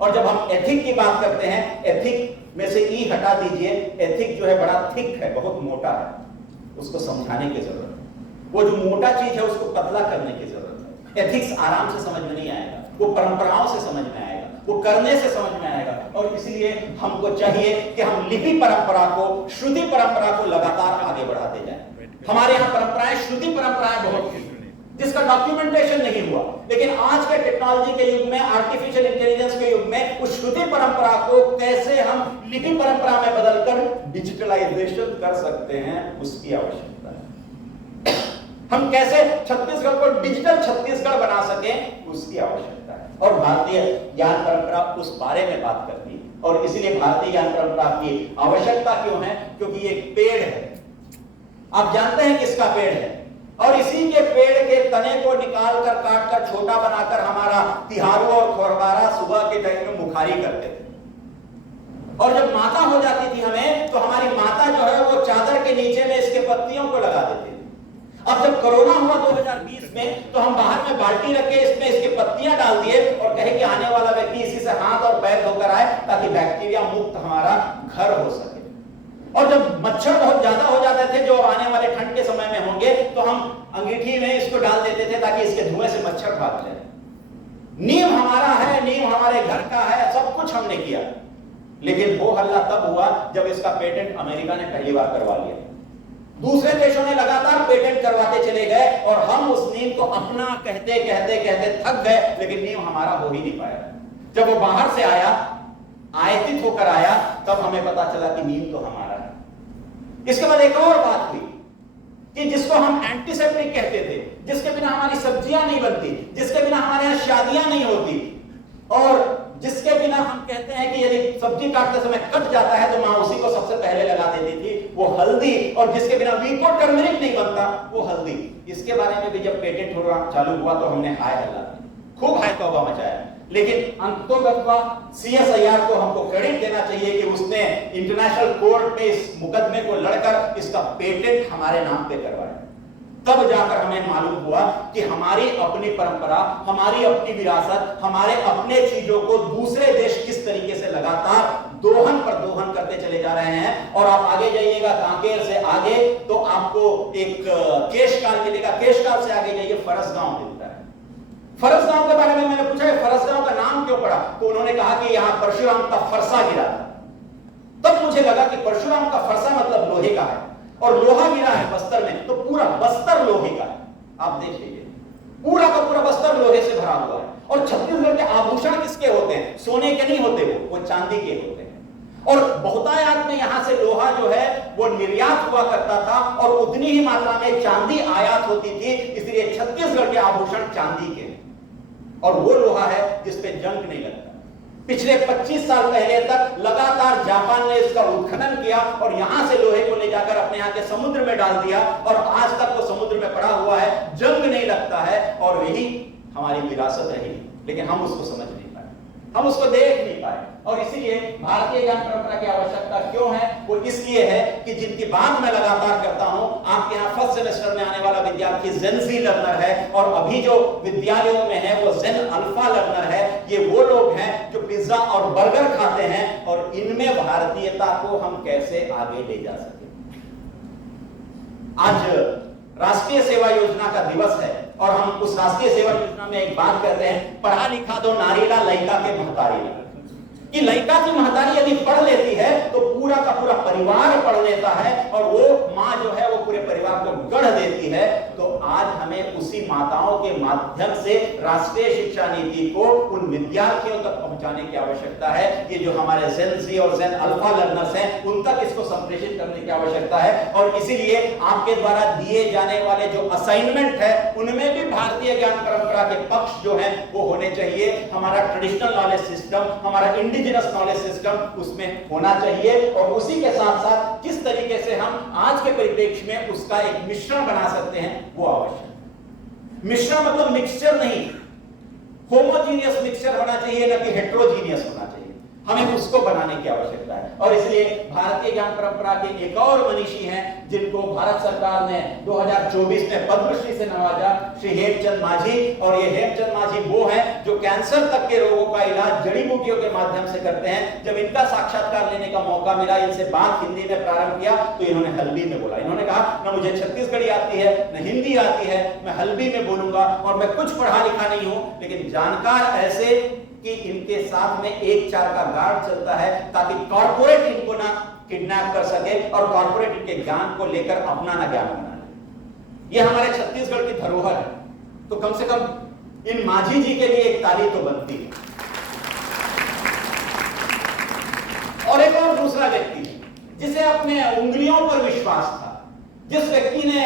और जब हम एथिक की बात करते हैं, एथिक में से ई हटा दीजिए, एथिक जो है बड़ा थिक है, बहुत मोटा है, उसको समझाने की जरूरत है। वो जो मोटा चीज है उसको पतला करने की जरूरत है। एथिक्स आराम से समझ में नहीं आएगा, वो परंपराओं से समझ में आएगा, वो करने से समझ में आएगा। और इसलिए हमको चाहिए कि हम लिपि परंपरा को, श्रुति परंपरा को लगातार आगे बढ़ाते जाएं। हमारे यहाँ परंपराएं, श्रुति परंपराएं बहुत थी जिसका डॉक्यूमेंटेशन नहीं हुआ, लेकिन आज के टेक्नोलॉजी के युग में, आर्टिफिशियल इंटेलिजेंस के युग में उस श्रुति परंपरा को कैसे हम लिपि परंपरा में बदलकर डिजिटलाइजेशन कर सकते हैं, उसकी आवश्यकता है। हम कैसे छत्तीसगढ़ को डिजिटल छत्तीसगढ़ बना सकें, उसकी आवश्यकता है। और भारतीय ज्ञान परंपरा उस बारे में बात करती है। और इसीलिए भारतीय ज्ञान परंपरा की आवश्यकता क्यों है? क्योंकि ये एक पेड़ है। आप जानते हैं किसका पेड़ है? और इसी के पेड़ के तने को निकालकर, काटकर, छोटा बनाकर हमारा तिहारू और खोरबारा सुबह के टाइम में मुखारी करते थे। और जब माता हो जाती थी हमें, तो हमारी माता जो है वो चादर के नीचे में इसके पत्तियों को लगा देती थी। अब जब कोरोना हुआ 2020 में, तो हम बाहर में बाल्टी रखे, इसमें इसके पत्तियां डाल दिए और कहे कि आने वाला व्यक्ति इसी से हाथ और पैर धोकर आए ताकि बैक्टीरिया मुक्त हमारा घर हो सके। और जब मच्छर बहुत ज्यादा हो जाते थे, जो आने वाले ठंड के समय में होंगे, तो हम अंगीठी में इसको डाल देते थे ताकि इसके धुएं से मच्छर भाग जाए। नींव हमारा है, नींव हमारे घर का है, सब कुछ हमने किया। लेकिन वो हल्ला तब हुआ जब इसका पेटेंट अमेरिका ने पहली बार करवा लिया। दूसरे देशों ने लगातार पेटेंट करवाते चले गए और हम उस नींव को अपना कहते कहते कहते थक गए, लेकिन नींव हमारा हो ही नहीं पाया। जब वो बाहर से आया, आयातित होकर आया, तब हमें पता चला कि नींव तो हमारा है। इसके बाद एक और बात हुई कि जिसको हम एंटीसेप्टिक कहते थे, जिसके बिना हमारी सब्जियां नहीं बनती, जिसके बिना हमारे यहाँ शादियां नहीं होती, और जिसके बिना हम कहते हैं कि यदि सब्जी काटते समय कट जाता है तो मां उसी को सबसे पहले लगा देती थी, वो हल्दी। और जिसके बिना वीको टर्मरिक नहीं बनता, वो हल्दी। इसके बारे में भी जब पेटेंट होना चालू हुआ तो हमने हाय हल्ला, खूब हाय तौबा मचाया। लेकिन अंततोगत्वा CSIR को हमको क्रेडिट देना चाहिए कि उसने इंटरनेशनल कोर्ट में इस मुकदमे को लड़कर इसका पेटेंट हमारे नाम पे करवाया। तब जाकर हमें मालूम हुआ कि हमारी अपनी परंपरा, हमारी अपनी विरासत, हमारे अपने चीजों को दूसरे देश किस तरीके से लगातार दोहन पर दोहन करते चले जा रहे हैं। और आप आगे जाइएगा कांकेर से आगे तो आपको एक केशकाल मिलेगा, केशकाल से आगे जाइए फरसगांव मिलता है। फरसगांव के बारे में मैंने पूछा फरसगांव का नाम क्यों पड़ा, तो उन्होंने कहा कि यहाँ परशुराम का फरसा गिरा था। तब मुझे लगा कि परशुराम का फरसा मतलब लोहे का है, और लोहा गिरा है बस्तर में, तो पूरा बस्तर लोहे का है। आप देख लीजिए, पूरा का पूरा बस्तर लोहे से भरा हुआ है। और छत्तीसगढ़ के आभूषण किसके होते हैं? सोने के नहीं होते, वो चांदी के होते हैं। और बहुतायत में यहां से लोहा जो है वो निर्यात हुआ करता था, और उतनी ही मात्रा में चांदी आयात होती थी। इसलिए छत्तीसगढ़ के आभूषण चांदी के, और वो लोहा है जिसपे जंग नहीं लगता। पिछले 25 साल पहले तक लगातार जापान ने इसका उत्खनन किया और यहां से लोहे को ले जाकर अपने यहां के समुद्र में डाल दिया, और आज तक वो समुद्र में पड़ा हुआ है, जंग नहीं लगता है। और यही हमारी विरासत रही, लेकिन हम उसको समझ नहीं पाए। हम उसको देख नहीं पाए। और इसीलिए भारतीय ज्ञान परंपरा की आवश्यकता क्यों है? वो इसलिए है कि जिनकी बात मैं लगातार करता हूं, आपके यहाँ फर्स्ट सेमेस्टर में आने वाला विद्यार्थी जेन ज़ी लर्नर है और अभी जो विद्यालयों में है वो जेन अल्फा लर्नर है। ये वो लोग हैं जो पिज्जा और बर्गर खाते हैं, और इनमें भारतीयता को हम कैसे आगे ले जा सके। आज राष्ट्रीय सेवा योजना का दिवस है और हम उस राष्ट्रीय सेवा योजना में एक बात करते हैं, पढ़ा लिखा दो नारीला लइका के महतारी ला, कि लइका की महतारी यदि पढ़ लेती है तो पूरा का पूरा परिवार पढ़ लेता है, और वो माँ जो है वो पूरे परिवार को गढ़ देती है। तो आज हमें उसी माताओं के माध्यम से राष्ट्रीय शिक्षा नीति को उन विद्यार्थियों तक पहुंचाने की आवश्यकता है। ये जो हमारे जेन ज़ी और जेन अल्फा लर्नर्स हैं, उन तक इसको संप्रेषित करने की आवश्यकता है। और इसीलिए आपके द्वारा दिए जाने वाले जो असाइनमेंट है उनमें भी भारतीय ज्ञान परंपरा के पक्ष जो है वो होने चाहिए। हमारा ट्रेडिशनल नॉलेज सिस्टम, हमारा इंडिजिनस नॉलेज सिस्टम उसमें होना चाहिए, और उसी के साथ साथ किस तरीके से हम आज के परिप्रेक्ष्य में उसका एक मिश्रण बना सकते हैं वो आवश्यक। मिश्रण मतलब मिक्सचर नहीं, होमोजीनियस मिक्सचर होना चाहिए, न कि हेट्रोजीनियस होना चाहिए। हमें उसको बनाने की आवश्यकता है। और इसलिए भारतीय ज्ञान परंपरा के एक और मनीषी हैं जिनको भारत सरकार ने 2024 में पद्मश्री से नवाजा, श्री हेमचंद माझी। और ये हेमचंद माझी वो हैं जो कैंसर तक के रोगों का इलाज जड़ी बूटियों के माध्यम से करते हैं। जब इनका साक्षात्कार लेने का मौका मिला, इनसे बात हिंदी में प्रारंभ किया तो इन्होंने हल्बी में बोला। इन्होंने कहा न मुझे छत्तीसगढ़ी आती है, न हिंदी आती है, मैं हल्बी में बोलूंगा, और मैं कुछ पढ़ा लिखा नहीं हूं, लेकिन जानकार ऐसे कि इनके साथ में 1-4 का गार्ड चलता है ताकि कॉर्पोरेट इनको ना किडनैप कर सके और कॉर्पोरेट इनके ज्ञान को लेकर अपना ना ज्ञान बना ले। ये हमारे छत्तीसगढ़ की धरोहर है, तो कम से कम इन माझी जी के लिए एक ताली तो बनती है। और एक और दूसरा व्यक्ति जिसे अपने उंगलियों पर विश्वास था, जिस व्यक्ति ने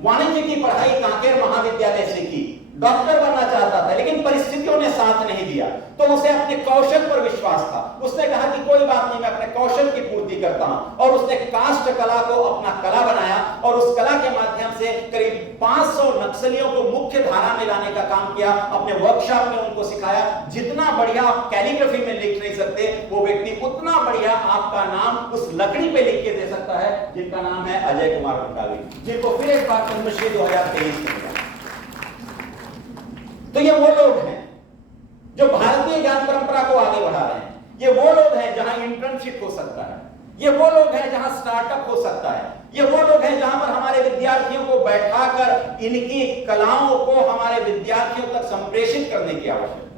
वाणिज्य की पढ़ाई कांकेर महाविद्यालय से की, डॉक्टर बनना चाहता था, लेकिन परिस्थितियों ने साथ नहीं दिया, तो उसे अपने कौशल पर विश्वास था। उसने कहा कि कोई बात नहीं, मैं अपने कौशल की पूर्ति करता हूं, और उसने काष्ठ कला को अपना कला बनाया, और उस कला के माध्यम से करीब 500 नक्सलियों को मुख्य धारा में लाने का काम किया। अपने वर्कशॉप में उनको सिखाया, जितना बढ़िया आप कैलीग्राफी में लिख नहीं सकते, वो व्यक्ति उतना बढ़िया आपका नाम उस लकड़ी पे लिख के दे सकता है, जिनका नाम है अजय कुमार भंडारी, जिनको फिर एक बार पद्मश्री 2023 में मिला। तो ये वो लोग हैं जो भारतीय ज्ञान परंपरा को आगे बढ़ा रहे हैं। ये वो लोग हैं जहां इंटर्नशिप हो सकता है, ये वो लोग हैं जहां स्टार्टअप हो सकता है, ये वो लोग हैं जहां पर हमारे विद्यार्थियों को बैठाकर इनकी कलाओं को हमारे विद्यार्थियों तक संप्रेषित करने की आवश्यकता है।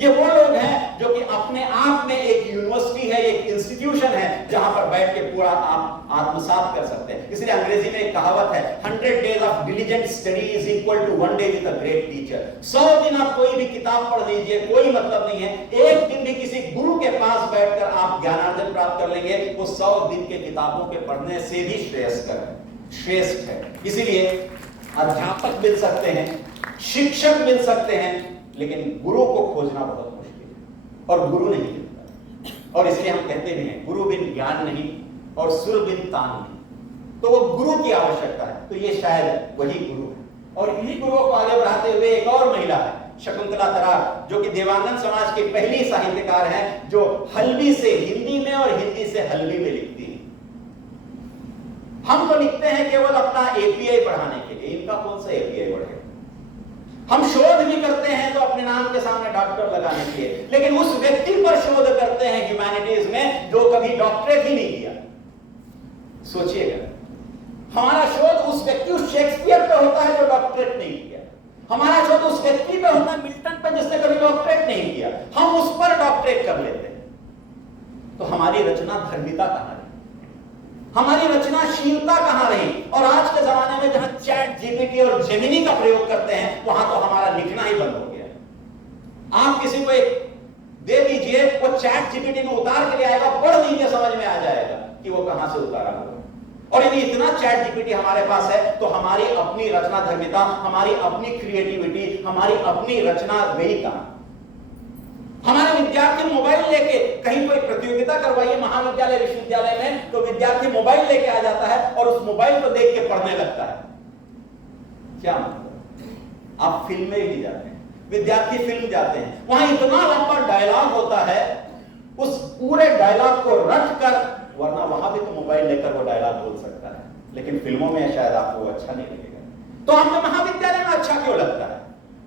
ये वो लोग हैं जो कि अपने आप में एक यूनिवर्सिटी है, एक इंस्टीट्यूशन है, जहां पर बैठ के पूरा आप आत्मसात कर सकते हैं। इसलिए अंग्रेजी में एक कहावत है, 100 days of diligent study is equal to 1 day with a great teacher। 100 दिन आप कोई भी किताब पढ़ लीजिए, कोई मतलब नहीं है। एक दिन भी किसी गुरु के पास बैठकर आप ज्ञानार्जन प्राप्त कर लेंगे, वो 100 दिन के किताबों के पढ़ने से भी श्रेष्ठ है। इसीलिए अध्यापक मिल सकते हैं, शिक्षक मिल सकते हैं, लेकिन गुरु को खोजना बहुत मुश्किल है, और गुरु नहीं मिलता। और इसलिए हम कहते भी हैं, गुरु बिन ज्ञान नहीं और सुर बिन तान नहीं। तो वो गुरु की आवश्यकता है, तो ये शायद वही गुरु है। और इन्हीं गुरुओं को आगे बढ़ाते हुए एक और महिला है, शकुंतला तरार, जो कि देवांगन समाज की पहली साहित्यकार हैं, जो हल्बी से हिंदी में और हिंदी से हल्बी में लिखती है। हम तो लिखते हैं केवल अपना एपीआई बढ़ाने के लिए, इनका कौन सा एपीआई बढ़ेगा। हम शोध भी करते हैं तो अपने नाम के सामने डॉक्टर लगाने के लिए, लेकिन उस व्यक्ति पर शोध करते हैं ह्यूमैनिटीज में जो कभी डॉक्टरेट ही नहीं किया। सोचिएगा, हमारा शोध उस व्यक्ति, उस शेक्सपियर पे होता है जो डॉक्टरेट नहीं किया। हमारा शोध उस व्यक्ति पे होता है, मिल्टन पे, जिसने कभी डॉक्टरेट नहीं किया। हम उस पर डॉक्टरेट कर लेते हैं। तो हमारी रचना धर्मिता कहां रही, हमारी रचनाशीलता कहां रही। और आज के जमाने में जहां चैट जीपीटी और जेमिनी का प्रयोग करते हैं, वहां तो हमारा लिखना ही बंद हो गया। आप किसी को एक दे दीजिए, वो चैट जीपीटी में उतार के ले आएगा, पढ़ लीजिए, समझ में आ जाएगा कि वो कहां से उतारा हुआ। और यदि इतना चैट जीपीटी हमारे पास है, तो हमारी अपनी रचना धर्मिता, हमारी अपनी क्रिएटिविटी, हमारी अपनी रचना गई कहां। हमारे विद्यार्थी मोबाइल लेके कहीं कोई प्रतियोगिता करवाइए महाविद्यालय विश्वविद्यालय में, तो विद्यार्थी मोबाइल लेके आ जाता है और उस मोबाइल को देख के पढ़ने लगता है। क्या मतलब, आप फिल्म में ही जाते हैं, विद्यार्थी फिल्म जाते हैं, वहां इतना लंबा डायलॉग होता है, उस पूरे डायलॉग को रट कर, वरना वहां भी तो मोबाइल लेकर वो डायलॉग बोल सकता है, लेकिन फिल्मों में शायद आपको अच्छा नहीं लगेगा। तो हमें महाविद्यालय में अच्छा क्यों लगता है,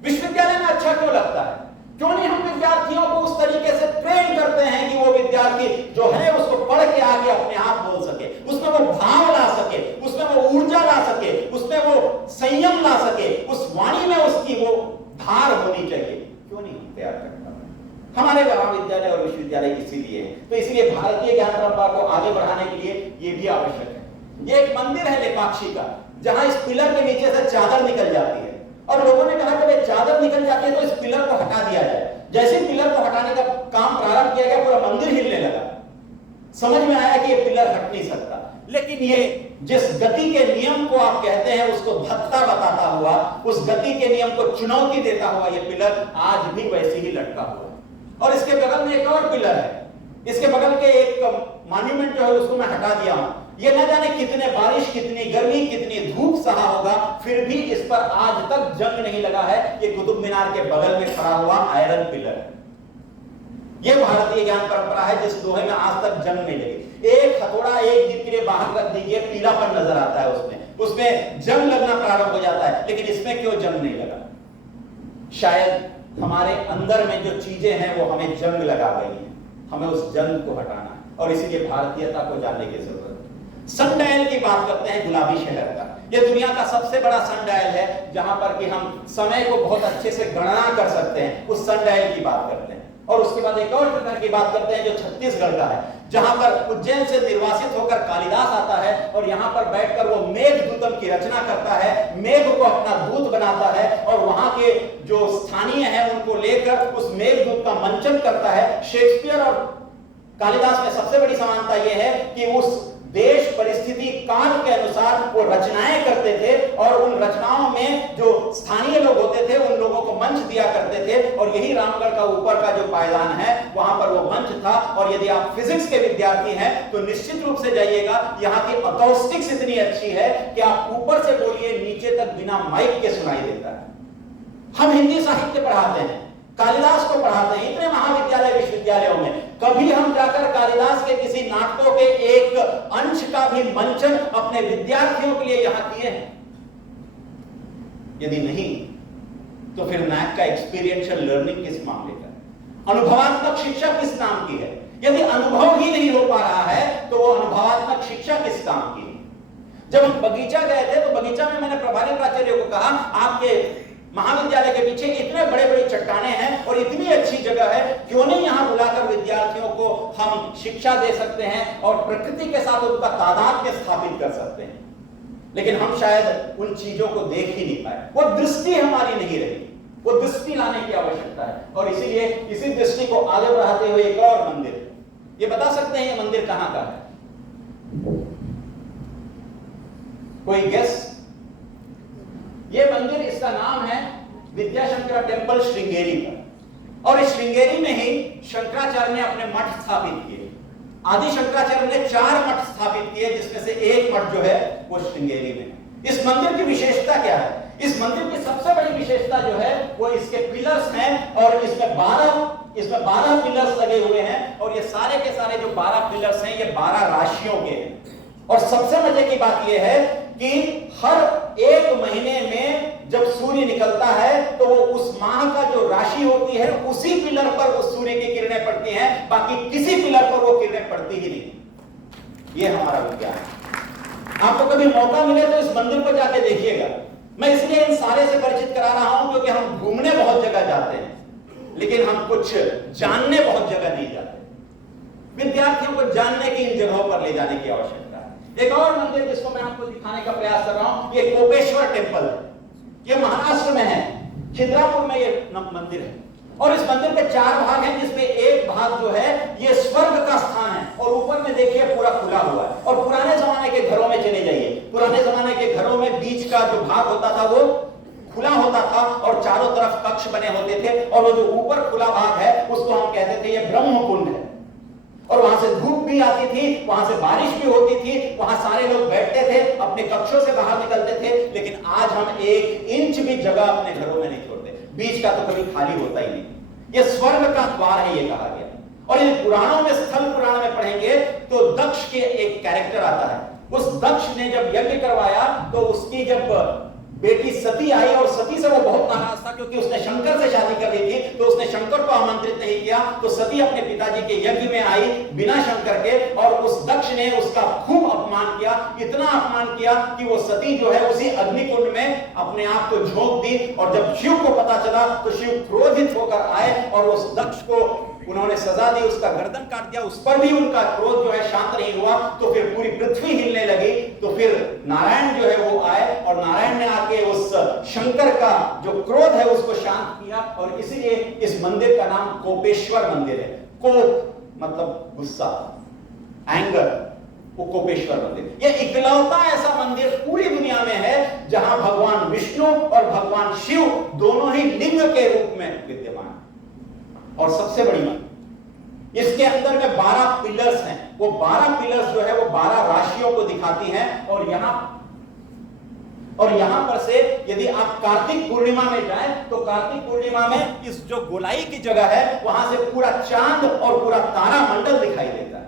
विश्वविद्यालय में अच्छा क्यों लगता है? क्यों नहीं हम विद्यार्थियों को उस तरीके से ट्रेन करते हैं कि वो विद्यार्थी जो है उसको पढ़ के आगे अपने आप बोल सके, उसमें वो भाव ला सके, उसमें वो ऊर्जा ला सके, उसमें वो संयम ला सके, उस वाणी में उसकी वो धार होनी चाहिए। क्यों नहीं हम तैयार करता? हमारे महाविद्यालय और विश्वविद्यालय इसीलिए है। तो इसलिए भारतीय ज्ञान परंपरा को आगे बढ़ाने के लिए ये भी आवश्यक है। ये एक मंदिर है लेपाक्षी का, जहां इस पिलर के नीचे से चादर निकल जाती है, और लोगों ने कहा जब ये चादर निकल जाती है तो इस पिलर को हटा दिया जाए। जैसे पिलर को हटाने का काम प्रारंभ किया गया, पूरा मंदिर हिलने लगा। समझ में आया कि ये पिलर हट नहीं सकता, लेकिन ये जिस गति के नियम को आप कहते हैं उसको धत्ता बताता हुआ, उस गति के नियम को चुनौती देता हुआ ये पिलर आज भी वैसे ही लटका हुआ। और इसके बगल में एक और पिलर है, इसके बगल के एक मॉन्यूमेंट जो है उसको मैं हटा दिया हूं। ये न जाने कितने बारिश, कितनी गर्मी, कितनी धूप सहा होगा, फिर भी इस पर आज तक जंग नहीं लगा है। ये कुतुब मीनार के बगल में खड़ा हुआ आयरन पिलर है। ये भारतीय ज्ञान परंपरा है जिस लोहे में आज तक जंग नहीं लगी। एक हथौड़ा एक दिन के लिए बाहर रख दीजिए, पीलापन नजर आता है, उसमें जंग लगना प्रारंभ हो जाता है, लेकिन इसमें क्यों जंग नहीं लगा? शायद हमारे अंदर में जो चीजें हैं वो हमें जंग लगा गई हैं, हमें उस जंग को हटाना है, और इसीलिए भारतीयता को जानने की जरूरत है। सनडायल की बात करते हैं, गुलाबी शहर का। यह दुनिया का सबसे बड़ा सनडायल है, जहां पर कि हम समय को बहुत अच्छे से गणना कर सकते हैं, उस सनडायल की बात करते हैं। और उसके बाद एक और प्रकार की बात करते हैं जो छत्तीसगढ़ का है, जहां पर उज्जैन से निर्वासित होकर कालिदास आता है और यहां पर बैठकर वो मेघदूतम की रचना करता है, मेघ को अपना दूत बनाता है, और वहां के जो स्थानीय हैं उनको लेकर उस मेघदूत का मंचन करता है। शेक्सपियर और कालिदास में सबसे बड़ी समानता यह है कि उस देश, परिस्थिति, काल के अनुसार वो रचनाएं करते थे, और उन रचनाओं में जो स्थानीय लोग होते थे उन लोगों को मंच दिया करते थे। और यही रामगढ़ का ऊपर का जो पायदान है वहां पर वो मंच था। और यदि आप फिजिक्स के विद्यार्थी हैं तो निश्चित रूप से जाइएगा, यहाँ की अकॉस्टिक्स इतनी अच्छी है कि आप ऊपर से बोलिए नीचे तक बिना माइक के सुनाई देता है। हम हिंदी साहित्य पढ़ाते हैं, कालिदास को पढ़ाते हैं इतने महाविद्यालय विश्वविद्यालयों में, कभी हम जाकर कालिदास के किसी नाटकों के एक अंश का भी मंचन अपने विद्यार्थियों के लिए यहां किए हैं? यदि नहीं तो फिर नैक का एक्सपीरियंशियल लर्निंग किस मामले का, अनुभवात्मक शिक्षा किस नाम की है? यदि अनुभव ही नहीं हो पा रहा है तो वो अनुभवात्मक शिक्षा किस काम की है? जब हम बगीचा गए थे तो बगीचा में मैंने प्रभारी प्राचार्य को कहा, आपके महाविद्यालय के पीछे इतने बड़े बड़े चट्टाने हैं और इतनी अच्छी जगह है, क्यों नहीं यहां बुलाकर विद्यार्थियों को हम शिक्षा दे सकते हैं और प्रकृति के साथ उनका तादात्म्य स्थापित कर सकते हैं? लेकिन हम शायद उन चीजों को देख ही नहीं पाए, वो दृष्टि हमारी नहीं रही, वो दृष्टि लाने की आवश्यकता है। और इसीलिए इसी दृष्टि को आगे बढ़ाते हुए एक और मंदिर, ये बता सकते हैं ये मंदिर कहां का है? कोई गेस? ये मंदिर, इसका नाम है विद्याशंकर टेम्पल श्रृंगेरी का, और इस श्रृंगेरी में ही शंकराचार्य ने अपने मठ स्थापित किए। आदि शंकराचार्य ने 4 मठ स्थापित किए, जिसमें से एक मठ जो है वो श्रृंगेरी में। इस मंदिर की विशेषता क्या है? इस मंदिर की सबसे बड़ी विशेषता जो है वो इसके पिलर्स हैं, और इसमें 12 पिलर्स लगे हुए हैं, और ये सारे के सारे जो 12 पिलर्स हैं ये 12 राशियों के हैं। और सबसे मजे की बात यह है कि हर एक महीने में जब सूर्य निकलता है तो वो उस माह का जो राशि होती है उसी पिलर पर उस सूर्य की किरणें पड़ती हैं, बाकी किसी पिलर पर वो किरणें पड़ती ही नहीं। ये हमारा विज्ञान है। आपको कभी मौका मिले तो इस मंदिर पर जाके देखिएगा। मैं इसलिए इन सारे से परिचित करा रहा हूं क्योंकि हम घूमने बहुत जगह जाते हैं, लेकिन हम कुछ जानने बहुत जगह नहीं जाते। विद्यार्थियों को जानने की इन जगहों पर ले जाने की आवश्यकता है। एक और मंदिर जिसको मैं आपको दिखाने का प्रयास कर रहा हूं, ये कोपेश्वर टेम्पल है। ये महाराष्ट्र में है, खिद्रापुर में ये मंदिर है, और इस मंदिर के 4 भाग हैं, जिसमें एक भाग जो है ये स्वर्ग का स्थान है, और ऊपर में देखिए पूरा खुला हुआ है। और पुराने जमाने के घरों में चले जाइए, पुराने जमाने के घरों में बीच का जो भाग होता था वो खुला होता था, और चारों तरफ कक्ष बने होते थे, और वो जो ऊपर खुला भाग है उसको हम कहते थे ये ब्रह्म कुंड है। और वहां से धूप भी आती थी, वहां से बारिश भी होती थी, वहां सारे लोग बैठते थे, अपने कक्षों से बाहर निकलते थे, लेकिन आज हम 1 इंच भी जगह अपने घरों में नहीं छोड़ते। बीच का तो कभी खाली होता ही नहीं। ये स्वर्ग का द्वार है, ये कहा गया। और इन पुराणों में, स्थल पुराण में पढ़ेंगे तो दक्ष के एक कैरेक्टर आता है। उस दक्ष ने जब यज्ञ करवाया तो उसकी जब बेटी सती आई, और सती से वो बहुत नाराज था क्योंकि उसने शंकर से शादी कर ली थी, तो उसने शंकर को आमंत्रित नहीं किया। तो सती अपने पिताजी के यज्ञ में आई बिना शंकर के, और उस दक्ष ने उसका खूब अपमान किया, इतना अपमान किया कि वो सती जो है उसी अग्निकुंड में अपने आप को झोंक दी। और जब शिव को पता चला तो शिव क्रोधित होकर आए और उस दक्ष को उन्होंने सजा दी, उसका गर्दन काट दिया। उस पर भी उनका क्रोध जो है शांत नहीं हुआ, तो फिर पूरी पृथ्वी हिलने लगी। तो फिर नारायण जो है वो आए, और नारायण ने आके उस शंकर का जो क्रोध है उसको शांत किया। और इसीलिए इस मंदिर का नाम कोपेश्वर मंदिर है। कोप मतलब गुस्सा, एंगर, वो कोपेश्वर मंदिर। ये इकलौता ऐसा मंदिर पूरी दुनिया में है जहां भगवान विष्णु और भगवान शिव दोनों ही लिंग के रूप में विद्यमान। और सबसे बड़ी बात, इसके अंदर में 12 पिलर्स हैं। वो 12 पिलर्स जो है वो 12 राशियों को दिखाती हैं। और यहां पर से यदि आप कार्तिक पूर्णिमा में जाएं तो कार्तिक पूर्णिमा में इस जो गोलाई की जगह है वहां से पूरा चांद और पूरा तारा मंडल दिखाई देता है।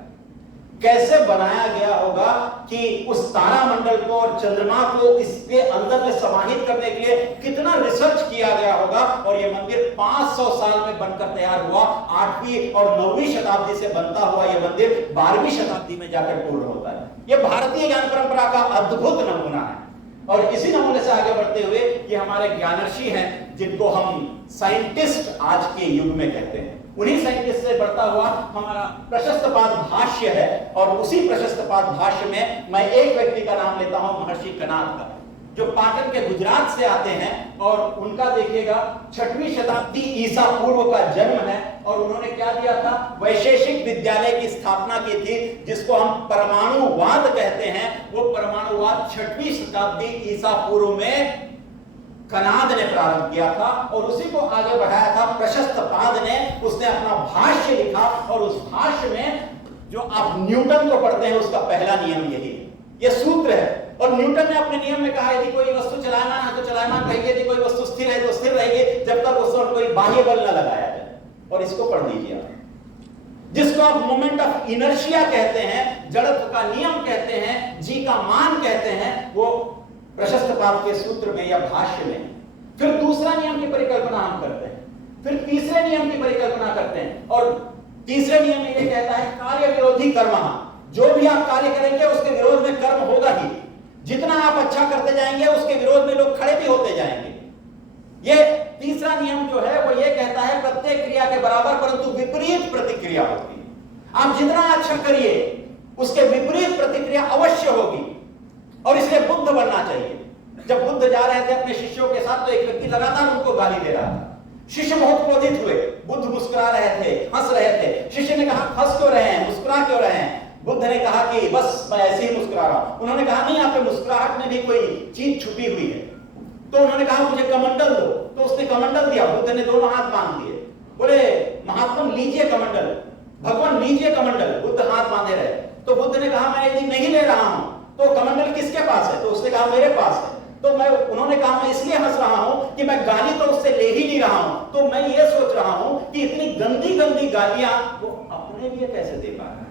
कैसे बनाया गया होगा कि उस तारा मंडल को और चंद्रमा को इसके अंदर में समाहित करने के लिए कितना रिसर्च किया गया होगा। और यह मंदिर 500 साल में बनकर तैयार हुआ। 8वीं और 9वीं शताब्दी से बनता हुआ यह मंदिर 12वीं शताब्दी में जाकर पूर्ण होता है। यह भारतीय ज्ञान परंपरा का अद्भुत नमूना है। और इसी नमूने से आगे बढ़ते हुए ये हमारे ज्ञानर्षि हैं जिनको हम साइंटिस्ट आज के युग में कहते हैं। उन्हीं साइंटिस्ट से बढ़ता हुआ हमारा प्रशस्तपाद भाष्य है। और उसी प्रशस्तपाद भाष्य में मैं एक व्यक्ति का नाम लेता हूं, महर्षि कनाद का, जो पाटन के गुजरात से आते हैं। और उनका देखिएगा 6वीं शताब्दी ईसा पूर्व का जन्म है। और उन्होंने क्या दिया था, वैशेषिक विद्यालय की स्थापना की थी, जिसको हम परमाणुवाद कहते हैं। वो परमाणुवाद 6वीं शताब्दी ईसा पूर्व में कनाद ने प्रारंभ किया था और उसी को आगे बढ़ाया था प्रशस्तपाद ने। उसने अपना भाष्य लिखा और उस भाष्य में जो आप न्यूटन को पढ़ते हैं उसका पहला नियम यही है, यह सूत्र है। और न्यूटन ने अपने नियम में कहा यदि कोई वस्तु चलायमान है तो चलायमान रहेगी, यदि कोई वस्तु स्थिर है तो स्थिर रहेगी, जब तक उस पर कोई बाह्य बल न लगाया जाए। और इसको पढ़ लीजिए आप, जिसको आप मोमेंट ऑफ इनर्शिया कहते हैं, जड़त्व का नियम कहते हैं, जी का मान कहते हैं, वो प्रशस्तपाद के सूत्र में या भाष्य में। फिर दूसरा नियम की परिकल्पना हम करते हैं, फिर तीसरे नियम की परिकल्पना करते हैं। और तीसरे नियम में यह कहता है कार्य विरोधी कर्म, जो भी आप कार्य करेंगे उसके विरोध में कर्म होगा ही। जितना आप अच्छा करते जाएंगे उसके विरोध में लोग खड़े भी होते जाएंगे। यह तीसरा नियम जो है वो ये कहता है प्रत्येक क्रिया के बराबर परंतु विपरीत प्रतिक्रिया होती है। आप जितना अच्छा करिए उसके विपरीत प्रतिक्रिया अवश्य होगी। और इसलिए बुद्ध बनना चाहिए। जब बुद्ध जा रहे थे अपने शिष्यों के साथ तो एक व्यक्ति लगातार उनको गाली दे रहा था। शिष्य बहुत क्रोधित हुए, बुद्ध मुस्कुरा रहे थे, हंस रहे थे। शिष्य ने कहा हंस क्यों रहे हैं, मुस्कुरा क्यों रहे हैं? बुद्ध ने कहा कि बस मैं ऐसे ही मुस्कुरा रहा हूं। उन्होंने कहा नहीं, आपके मुस्कुराहट में भी कोई चीज छुपी हुई है। तो उन्होंने कहा मुझे कमंडल दो। तो उसने कमंडल दिया। बुद्ध ने दोनों हाथ बांध दिए, बोले महात्मा लीजिए कमंडल, भगवान लीजिए कमंडल। बुद्ध हाथ बांधे रहे। तो बुद्ध ने कहा मैं यदि नहीं ले रहा हूं तो कमंडल किसके पास है? तो उसने कहा मेरे पास है। तो उन्होंने कहा मैं इसलिए हंस रहा हूं कि मैं गाली तो उससे ले ही नहीं रहा हूं, तो मैं ये सोच रहा हूं कि इतनी गंदी गंदी गालियां वो अपने लिए कैसे दे पा रहा है।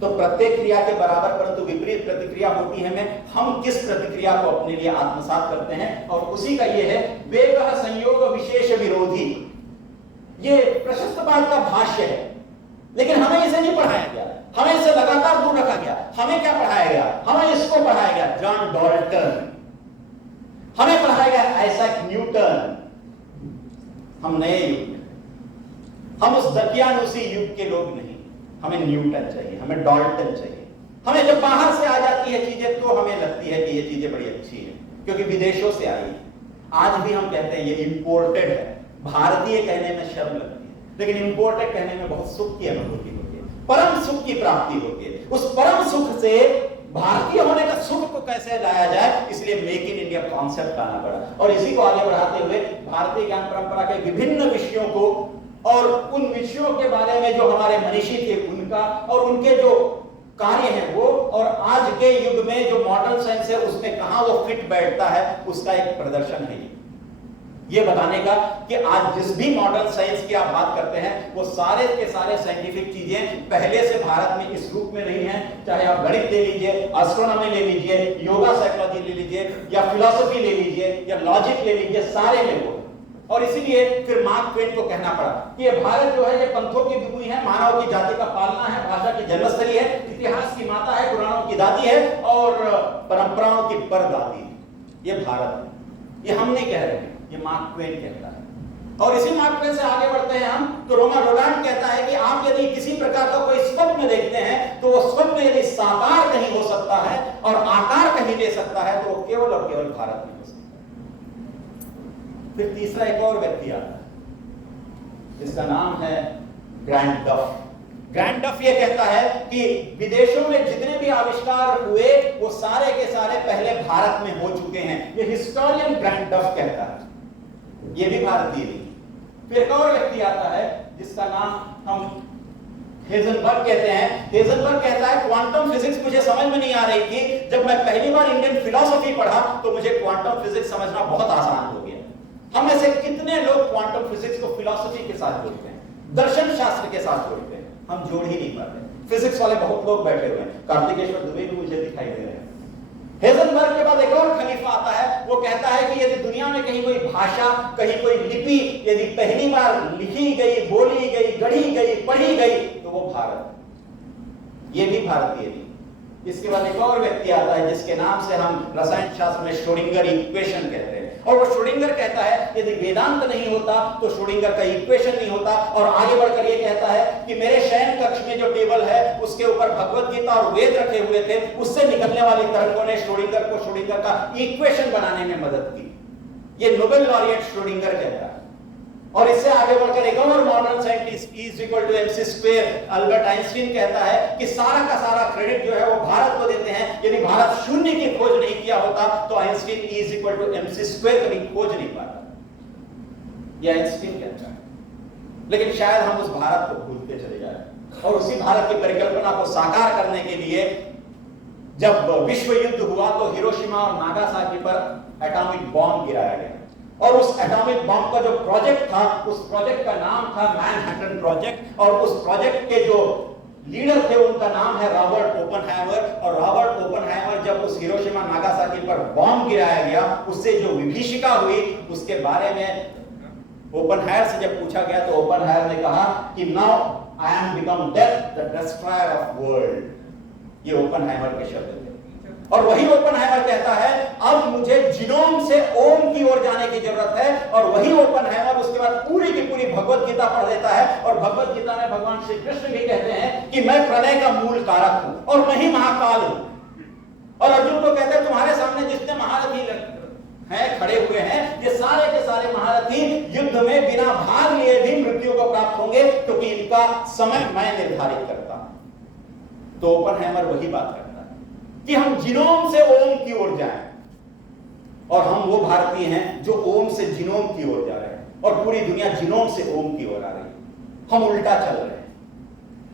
तो प्रत्येक क्रिया के बराबर परंतु विपरीत प्रतिक्रिया होती है में हम किस प्रतिक्रिया को अपने लिए आत्मसात करते हैं। और उसी का ये है वेगः संयोग विशेष विरोधी। ये प्रशस्तपाद का भाष्य है, लेकिन हमें इसे नहीं पढ़ाया गया, हमें इसे लगातार दूर रखा गया। हमें क्या पढ़ाया गया? हमें इसको पढ़ाया गया जॉन डॉल्टन, हमें पढ़ाया गया आइजैक न्यूटन। हम नए युग में, हम उस दकियानुसी युग के लोग नहीं। हमें न्यूटन चाहिए, हमें डॉल्टन चाहिए। हमें जब बाहर से आ जाती है चीजें तो हमें लगती है कि ये चीजें बड़ी अच्छी है क्योंकि विदेशों से आई है। आज भी हम कहते हैं ये इंपोर्टेड है। भारतीय कहने में शर्म लगती है, लेकिन इंपोर्टेड कहने में बहुत सुख की अनुभूति होती है, परम सुख की प्राप्ति होती है। उस परम सुख से भारतीय होने का सुख को कैसे लाया जाए, इसलिए मेक इन इंडिया कॉन्सेप्ट लाना पड़ा। और इसी को आगे बढ़ाते हुए भारतीय ज्ञान परंपरा के विभिन्न विषयों को और उन विषयों के बारे में जो हमारे मनीषी थे उनका और उनके जो कार्य हैं वो, और आज के युग में जो मॉडर्न साइंस है उसमें कहां वो फिट बैठता है, उसका एक प्रदर्शन है। ये बताने का कि आज जिस भी मॉडर्न साइंस की आप बात करते हैं वो सारे के सारे साइंटिफिक चीजें पहले से भारत में इस रूप में नहीं है। चाहे आप गणित ले लीजिए, एस्ट्रोनॉमी ले लीजिए, योगा साइकोलॉजी ले लीजिए, या फिलॉसफी ले लीजिए, या लॉजिक ले लीजिए, सारे में वो। और इसीलिए फिर मार्क ट्वेन को कहना पड़ा कि ये भारत जो है ये पंथों की भूमि है, मानव की जाति का पालना है, भाषा की जन्मस्थली है, इतिहास की माता है, पुराणों की दादी है और परंपराओं की परदादी है। ये भारत है, ये हम नहीं कह रहे हैं, ये मार्क ट्वेन कहता है। और इसी मार्क ट्वेन से आगे बढ़ते हैं हम तो रोमा रोलैंड कहता है कि आप यदि किसी प्रकार का कोई स्वप्न देखते हैं तो वो स्वप्न यदि साकार कहीं हो सकता है और आकार कहीं ले सकता है तो वो केवल और केवल भारत में हो सकता है। फिर तीसरा एक और व्यक्ति आता है जिसका नाम है ग्रैंड डफ। ग्रैंड डफ ये कहता है कि विदेशों में जितने भी आविष्कार हुए वो सारे के सारे पहले भारत में हो चुके हैं। ये हिस्टोरियन ग्रैंड डफ कहता है, ये भी भारतीय नहीं। फिर एक और व्यक्ति आता है जिसका नाम हम हेजनबर्ग कहते हैं। हेजनबर्ग कहता है क्वांटम फिजिक्स मुझे समझ में नहीं आ रही थी, जब मैं पहली बार इंडियन फिलॉसफी पढ़ा तो मुझे क्वांटम फिजिक्स समझना बहुत आसान हो गया। हम में से कितने लोग क्वांटम फिजिक्स को फिलॉसफी के साथ जोड़ते हैं, दर्शन शास्त्र के साथ जोड़ते हैं? हम जोड़ ही नहीं पाते। फिजिक्स वाले बहुत लोग बैठे हुए हैं, कार्तिकेश्वर दुबे भी मुझे दिखाई दे रहे हैं। हेजनबर्ग के बाद एक और खलीफा आता है, वो कहता है कि यदि दुनिया में कहीं कोई भाषा, कहीं कोई लिपि यदि पहली बार लिखी गई, बोली गई, गढ़ी गई, पढ़ी गई तो वो भारत। ये भी भारतीय नहीं। इसके बाद एक और व्यक्ति आता है जिसके नाम से हम रसायन शास्त्र में श्रोडिंगर इक्वेशन कहते हैं। और वो श्रोडिंगर कहता है यदि वेदांत नहीं होता तो श्रोडिंगर का इक्वेशन नहीं होता। और आगे बढ़कर ये कहता है कि मेरे शयन कक्ष में जो टेबल है उसके ऊपर भगवत गीता और वेद रखे हुए थे, उससे निकलने वाली तरंगों ने श्रोडिंगर को श्रोडिंगर का इक्वेशन बनाने में मदद की। ये नोबेल लॉरिएट श्रोडिंगर कहता है। और इससे आगे बढ़कर एक और modern scientist E = mc², Albert Einstein कहता है कि सारा का सारा क्रेडिट जो है वो भारत को देते हैं। यदि भारत शून्य की खोज नहीं किया होता तो आइंस्टीन E = mc² कभी खोज नहीं पाता। यह आइंस्टीन कहता है। लेकिन शायद हम उस भारत को भूलते चले जाए और उसी भारत की परिकल्पना को साकार करने के लिए जब विश्व युद्ध हुआ तो हिरोशिमा और नागासाकी पर एटॉमिक बॉम्ब गिराया गया। और उस एटॉमिक बॉम्ब का जो प्रोजेक्ट था, उस प्रोजेक्ट का नाम था मैनहट्टन प्रोजेक्ट। और उस प्रोजेक्ट के जो लीडर थे उनका नाम है रॉबर्ट ओपेनहाइमर। और रॉबर्ट ओपेनहाइमर जब उस हिरोशिमा नागासाकी पर बॉम्ब गिराया गया, उससे जो विभीषिका हुई उसके बारे में ओपेनहाइमर से जब पूछा गया तो ओपेनहाइमर ने कहा कि now I am become death the destroyer of world. ये ओपेनहाइमर के शब्द थे। और वही ओपेनहाइमर कहता है अब मुझे जीनोम से ओम की ओर जाने की जरूरत है। और वही ओपेनहाइमर उसके बाद पूरी की पूरी भगवत गीता पढ़ देता है। और भगवत गीता में भगवान श्री कृष्ण भी कहते हैं कि मैं प्रलय का मूल कारक हूं और मैं ही महाकाल हूं। और अर्जुन को कहते हैं तुम्हारे सामने जितने महारथी हैं, खड़े हुए हैं, ये सारे के सारे महारथी युद्ध में बिना भाग लिए भी मृत्यु को प्राप्त होंगे क्योंकि इनका समय मैं निर्धारित करता हूं। तो ओपेनहाइमर वही बात करता है कि हम जीनोम से ओम की ओर जाएं। और हम वो भारतीय हैं जो ओम से जीनोम की ओर जा रहे हैं और पूरी दुनिया जीनोम से ओम की ओर आ रही है। हम उल्टा चल रहे हैं।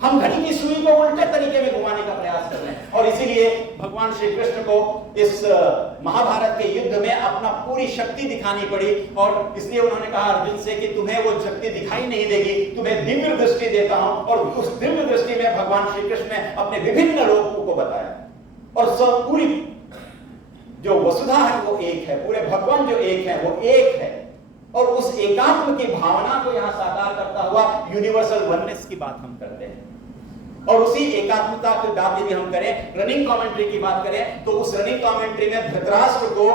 हम घड़ी की सुई को उल्टे तरीके में घुमाने का प्रयास कर रहे हैं। और इसीलिए भगवान श्री कृष्ण को इस महाभारत के युद्ध में अपना पूरी शक्ति दिखानी पड़ी। और इसलिए उन्होंने कहा अर्जुन से कि तुम्हें वो शक्ति दिखाई नहीं देगी, तुम्हें दिव्य दृष्टि देता हूं। और उस दिव्य दृष्टि में भगवान श्री कृष्ण ने अपने विभिन्न रूपों को बताया। और सब पूरी जो वसुधा है वो एक है, पूरे भगवान जो एक है वो एक है। और उस एकात्म की भावना को यहां साकार करता हुआ यूनिवर्सल वननेस की बात हम करते हैं। और उसी एकात्मता की बात यदि हम करें, रनिंग कमेंट्री की बात करें, तो उस रनिंग कमेंट्री में धृतराष्ट्र को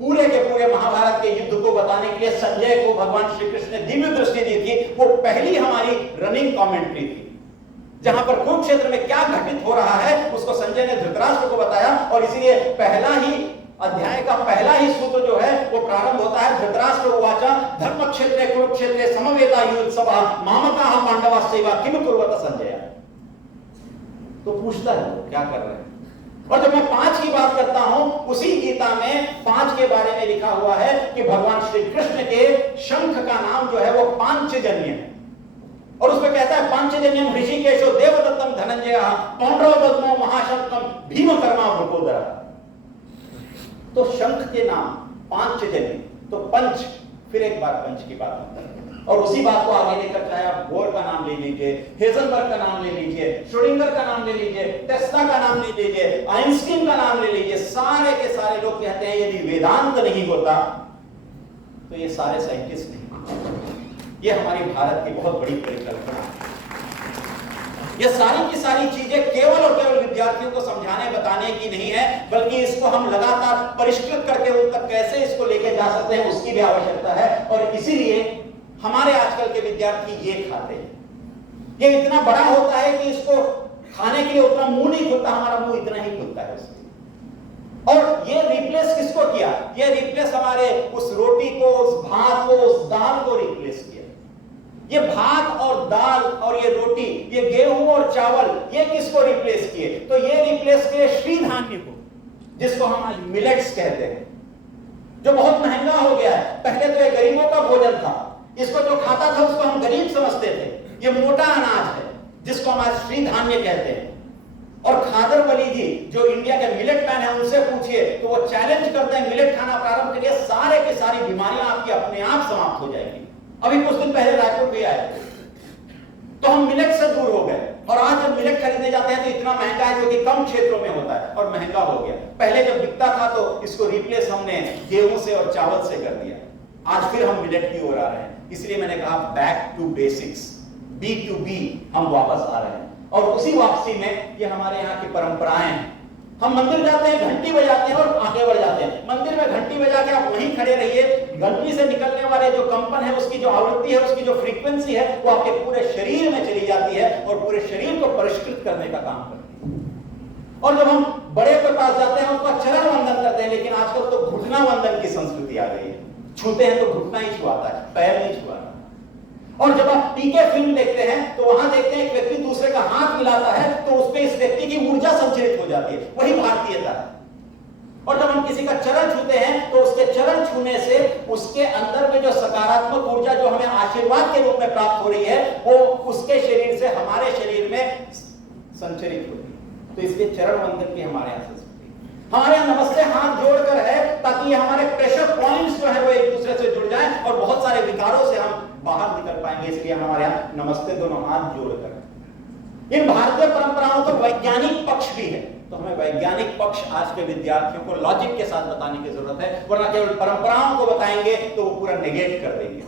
पूरे के पूरे महाभारत के युद्ध को बताने के लिए संजय को भगवान श्री कृष्ण ने दिव्य दृष्टि दी थी। वो पहली हमारी रनिंग कमेंट्री थी जहां पर कुरुक्षेत्र में क्या घटित हो रहा है उसको संजय ने धृतराष्ट्र को बताया। और इसीलिए पहला ही अध्याय का पहला ही सूत्र जो है वो प्रारंभ होता है धृतराष्ट्र उवाचा धर्मक्षेत्रे कुरुक्षेत्रे समवेतायुत्सवा मामकाः पांडवास्यैव किम कुर्वत संजय। तो पूछता है वो क्या कर रहे हैं। और जब मैं 5 की बात करता हूं, उसी गीता में 5 के बारे में लिखा हुआ है कि भगवान श्री कृष्ण के शंख का नाम जो है वो पांचजन्य है। और उसमें कहता है पांचजन्यम ऋषिकेशो देवदत्तम धनंजय पौंड्रवदत्मो महाशंखम भीमकर्मा वृकोदरः। तो शंख के नाम पांचजन्य, तो पंच फिर एक बार पंच की बात होता है और उसी बात को आगे लेकर चाहे आप बोर का नाम ले लीजिए, हेजनबर्ग का नाम ले लीजिए, श्रोडिंगर का नाम ले लीजिए, टेस्ला का नाम ले लीजिए, आइंस्टीन का नाम ले लीजिए, सारे के सारे लोग कहते हैं यदि वेदांत नहीं होता तो ये सारे साइंटिस्ट नहीं। ये हमारी भारत की बहुत बड़ी परिकल्पना है। ये सारी की सारी चीजें केवल और केवल विद्यार्थियों को समझाने बताने की नहीं है, बल्कि इसको हम लगातार परिष्कृत करके उन तक कैसे इसको लेके जा सकते हैं उसकी भी आवश्यकता है। और इसीलिए हमारे आजकल के विद्यार्थी ये खाते हैं, ये इतना बड़ा होता है कि इसको खाने के लिए उतना मुंह नहीं खुलता, हमारा मुंह इतना ही खुलता है उसके। और ये रिप्लेस किसको किया? ये रिप्लेस हमारे उस रोटी को, उस भात को, उस दाल को रिप्लेस किया। ये भात और दाल और ये रोटी, ये गेहूं और चावल, ये किसको रिप्लेस किए? तो ये रिप्लेस किए श्री धान्य को, जिसको हम आज मिलेट्स कहते हैं, जो बहुत महंगा हो गया है। पहले तो ये गरीबों का भोजन था, इसको जो खाता था उसको हम गरीब समझते थे। ये मोटा अनाज है जिसको हम आज श्री धान्य कहते हैं। और खादर वली जी जो इंडिया के मिलेट मैन है, उनसे पूछिए तो वो चैलेंज करते हैं मिलेट खाना प्रारंभ करिए, सारे के सारी बीमारियां आपकी अपने आप समाप्त हो जाएगी। अभी कुछ दिन पहले रायपुर भी आए थे, तो हम मिलेट से दूर हो गए। और आज जब मिलेट खरीदने जाते हैं तो इतना महंगा है जो कि कम क्षेत्रों में होता है और महंगा हो गया। पहले जब बिकता था तो इसको रिप्लेस हमने गेहूं से और चावल से कर दिया। आज फिर हम मिलेट की ओर आ रहे हैं। इसलिए मैंने कहा बैक टू बेसिक्स, B2B हम वापस आ रहे हैं। और उसी वापसी में ये हमारे यहाँ की परंपराएं हैं। हम मंदिर जाते हैं, घंटी बजाते हैं और आगे बढ़ जाते हैं। मंदिर में घंटी बजा के आप वहीं खड़े रहिए, घंटी से निकलने वाले जो कंपन है, उसकी जो आवृत्ति है, उसकी जो फ्रीक्वेंसी है, वो आपके पूरे शरीर में चली जाती है और पूरे शरीर को परिष्कृत करने का काम करती है। और जब हम बड़े के पास जाते हैं उसका चरण वंदन करते हैं, लेकिन आजकल तो घुटना वंदन की संस्कृति आ गई है। छूते हैं तो घुटना ही छुआता है, पैर नहीं छुआता। और जब आप पीके फिल्म देखते हैं तो वहां देखते हैं एक व्यक्ति दूसरे का हाथ मिलाता है तो उस पे इस व्यक्ति की ऊर्जा संचरित हो जाती है। वही भारतीयता है। और जब हम किसी का चरण छूते हैं तो उसके चरण छूने से उसके अंदर में जो सकारात्मक ऊर्जा जो हमें आशीर्वाद के रूप में प्राप्त हो रही है, वो उसके शरीर से हमारे शरीर में संचरित होती है। तो इसलिए चरण वंदन की हमारे यहां हमारे यहाँ नमस्ते हाथ जोड़कर है, ताकि हमारे प्रेशर पॉइंट्स जो है वो एक दूसरे से जुड़ जाएं और बहुत सारे विकारों से हम बाहर निकल पाएंगे। इसलिए हमारे यहाँ नमस्ते दोनों हाथ जोड़कर। इन भारतीय परंपराओं का वैज्ञानिक पक्ष भी है, तो हमें वैज्ञानिक पक्ष आज के विद्यार्थियों को लॉजिक के साथ बताने की जरूरत है, वरना केवल परंपराओं को बताएंगे तो वो पूरा नेगेट कर देंगे।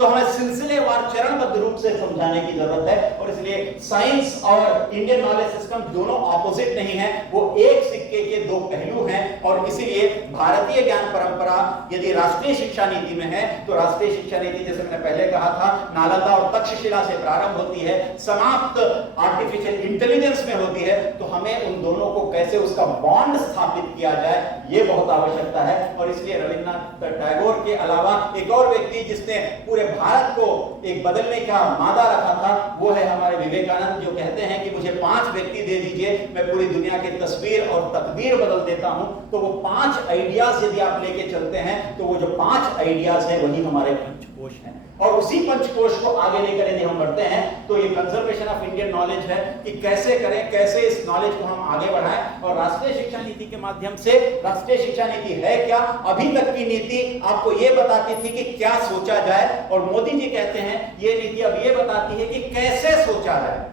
तो हमें सिलसिलेवार चरणबद्ध रूप से समझाने की जरूरत है। और इसलिए साइंस और इंडियन नॉलेज सिस्टम दोनों ऑपोजिट नहीं है, वो एक सिक्के के दो पहलू हैं। और इसीलिए भारतीय ज्ञान परंपरा यदि राष्ट्रीय शिक्षा नीति में है तो राष्ट्रीय शिक्षा नीति, जैसे मैंने पहले कहा था, नालंदा और तक्षशिला से प्रारंभ होती है, समाप्त आर्टिफिशियल इंटेलिजेंस में होती है। तो हमें उन दोनों को कैसे उसका बॉन्ड स्थापित किया जाए, ये बहुत आवश्यकता है। और इसलिए रविन्द्रनाथ टैगोर के अलावा एक और व्यक्ति जिसने पूरे भारत को एक बदलने का मादा रखा था, वो है हमारे विवेकानंद, जो कहते हैं कि मुझे 5 व्यक्ति दे दीजिए, मैं पूरी दुनिया की तस्वीर और तकदीर बदल देता हूं। तो वो 5 आइडियाज यदि आप लेके चलते हैं तो वो जो 5 आइडियाज हैं वही हमारे पंचकोश हैं। और उसी पंचकोश को आगे लेकर यदि हम बढ़ते हैं तो ये कंजर्वेशन ऑफ इंडियन नॉलेज है कि कैसे करें, कैसे इस नॉलेज को हम आगे बढ़ाएं। और राष्ट्रीय शिक्षा नीति के माध्यम से, राष्ट्रीय शिक्षा नीति है क्या, अभी तक की नीति आपको ये बताती थी कि क्या सोचा जाए, और मोदी जी कहते हैं ये नीति अब ये बताती है कि कैसे सोचा जाए।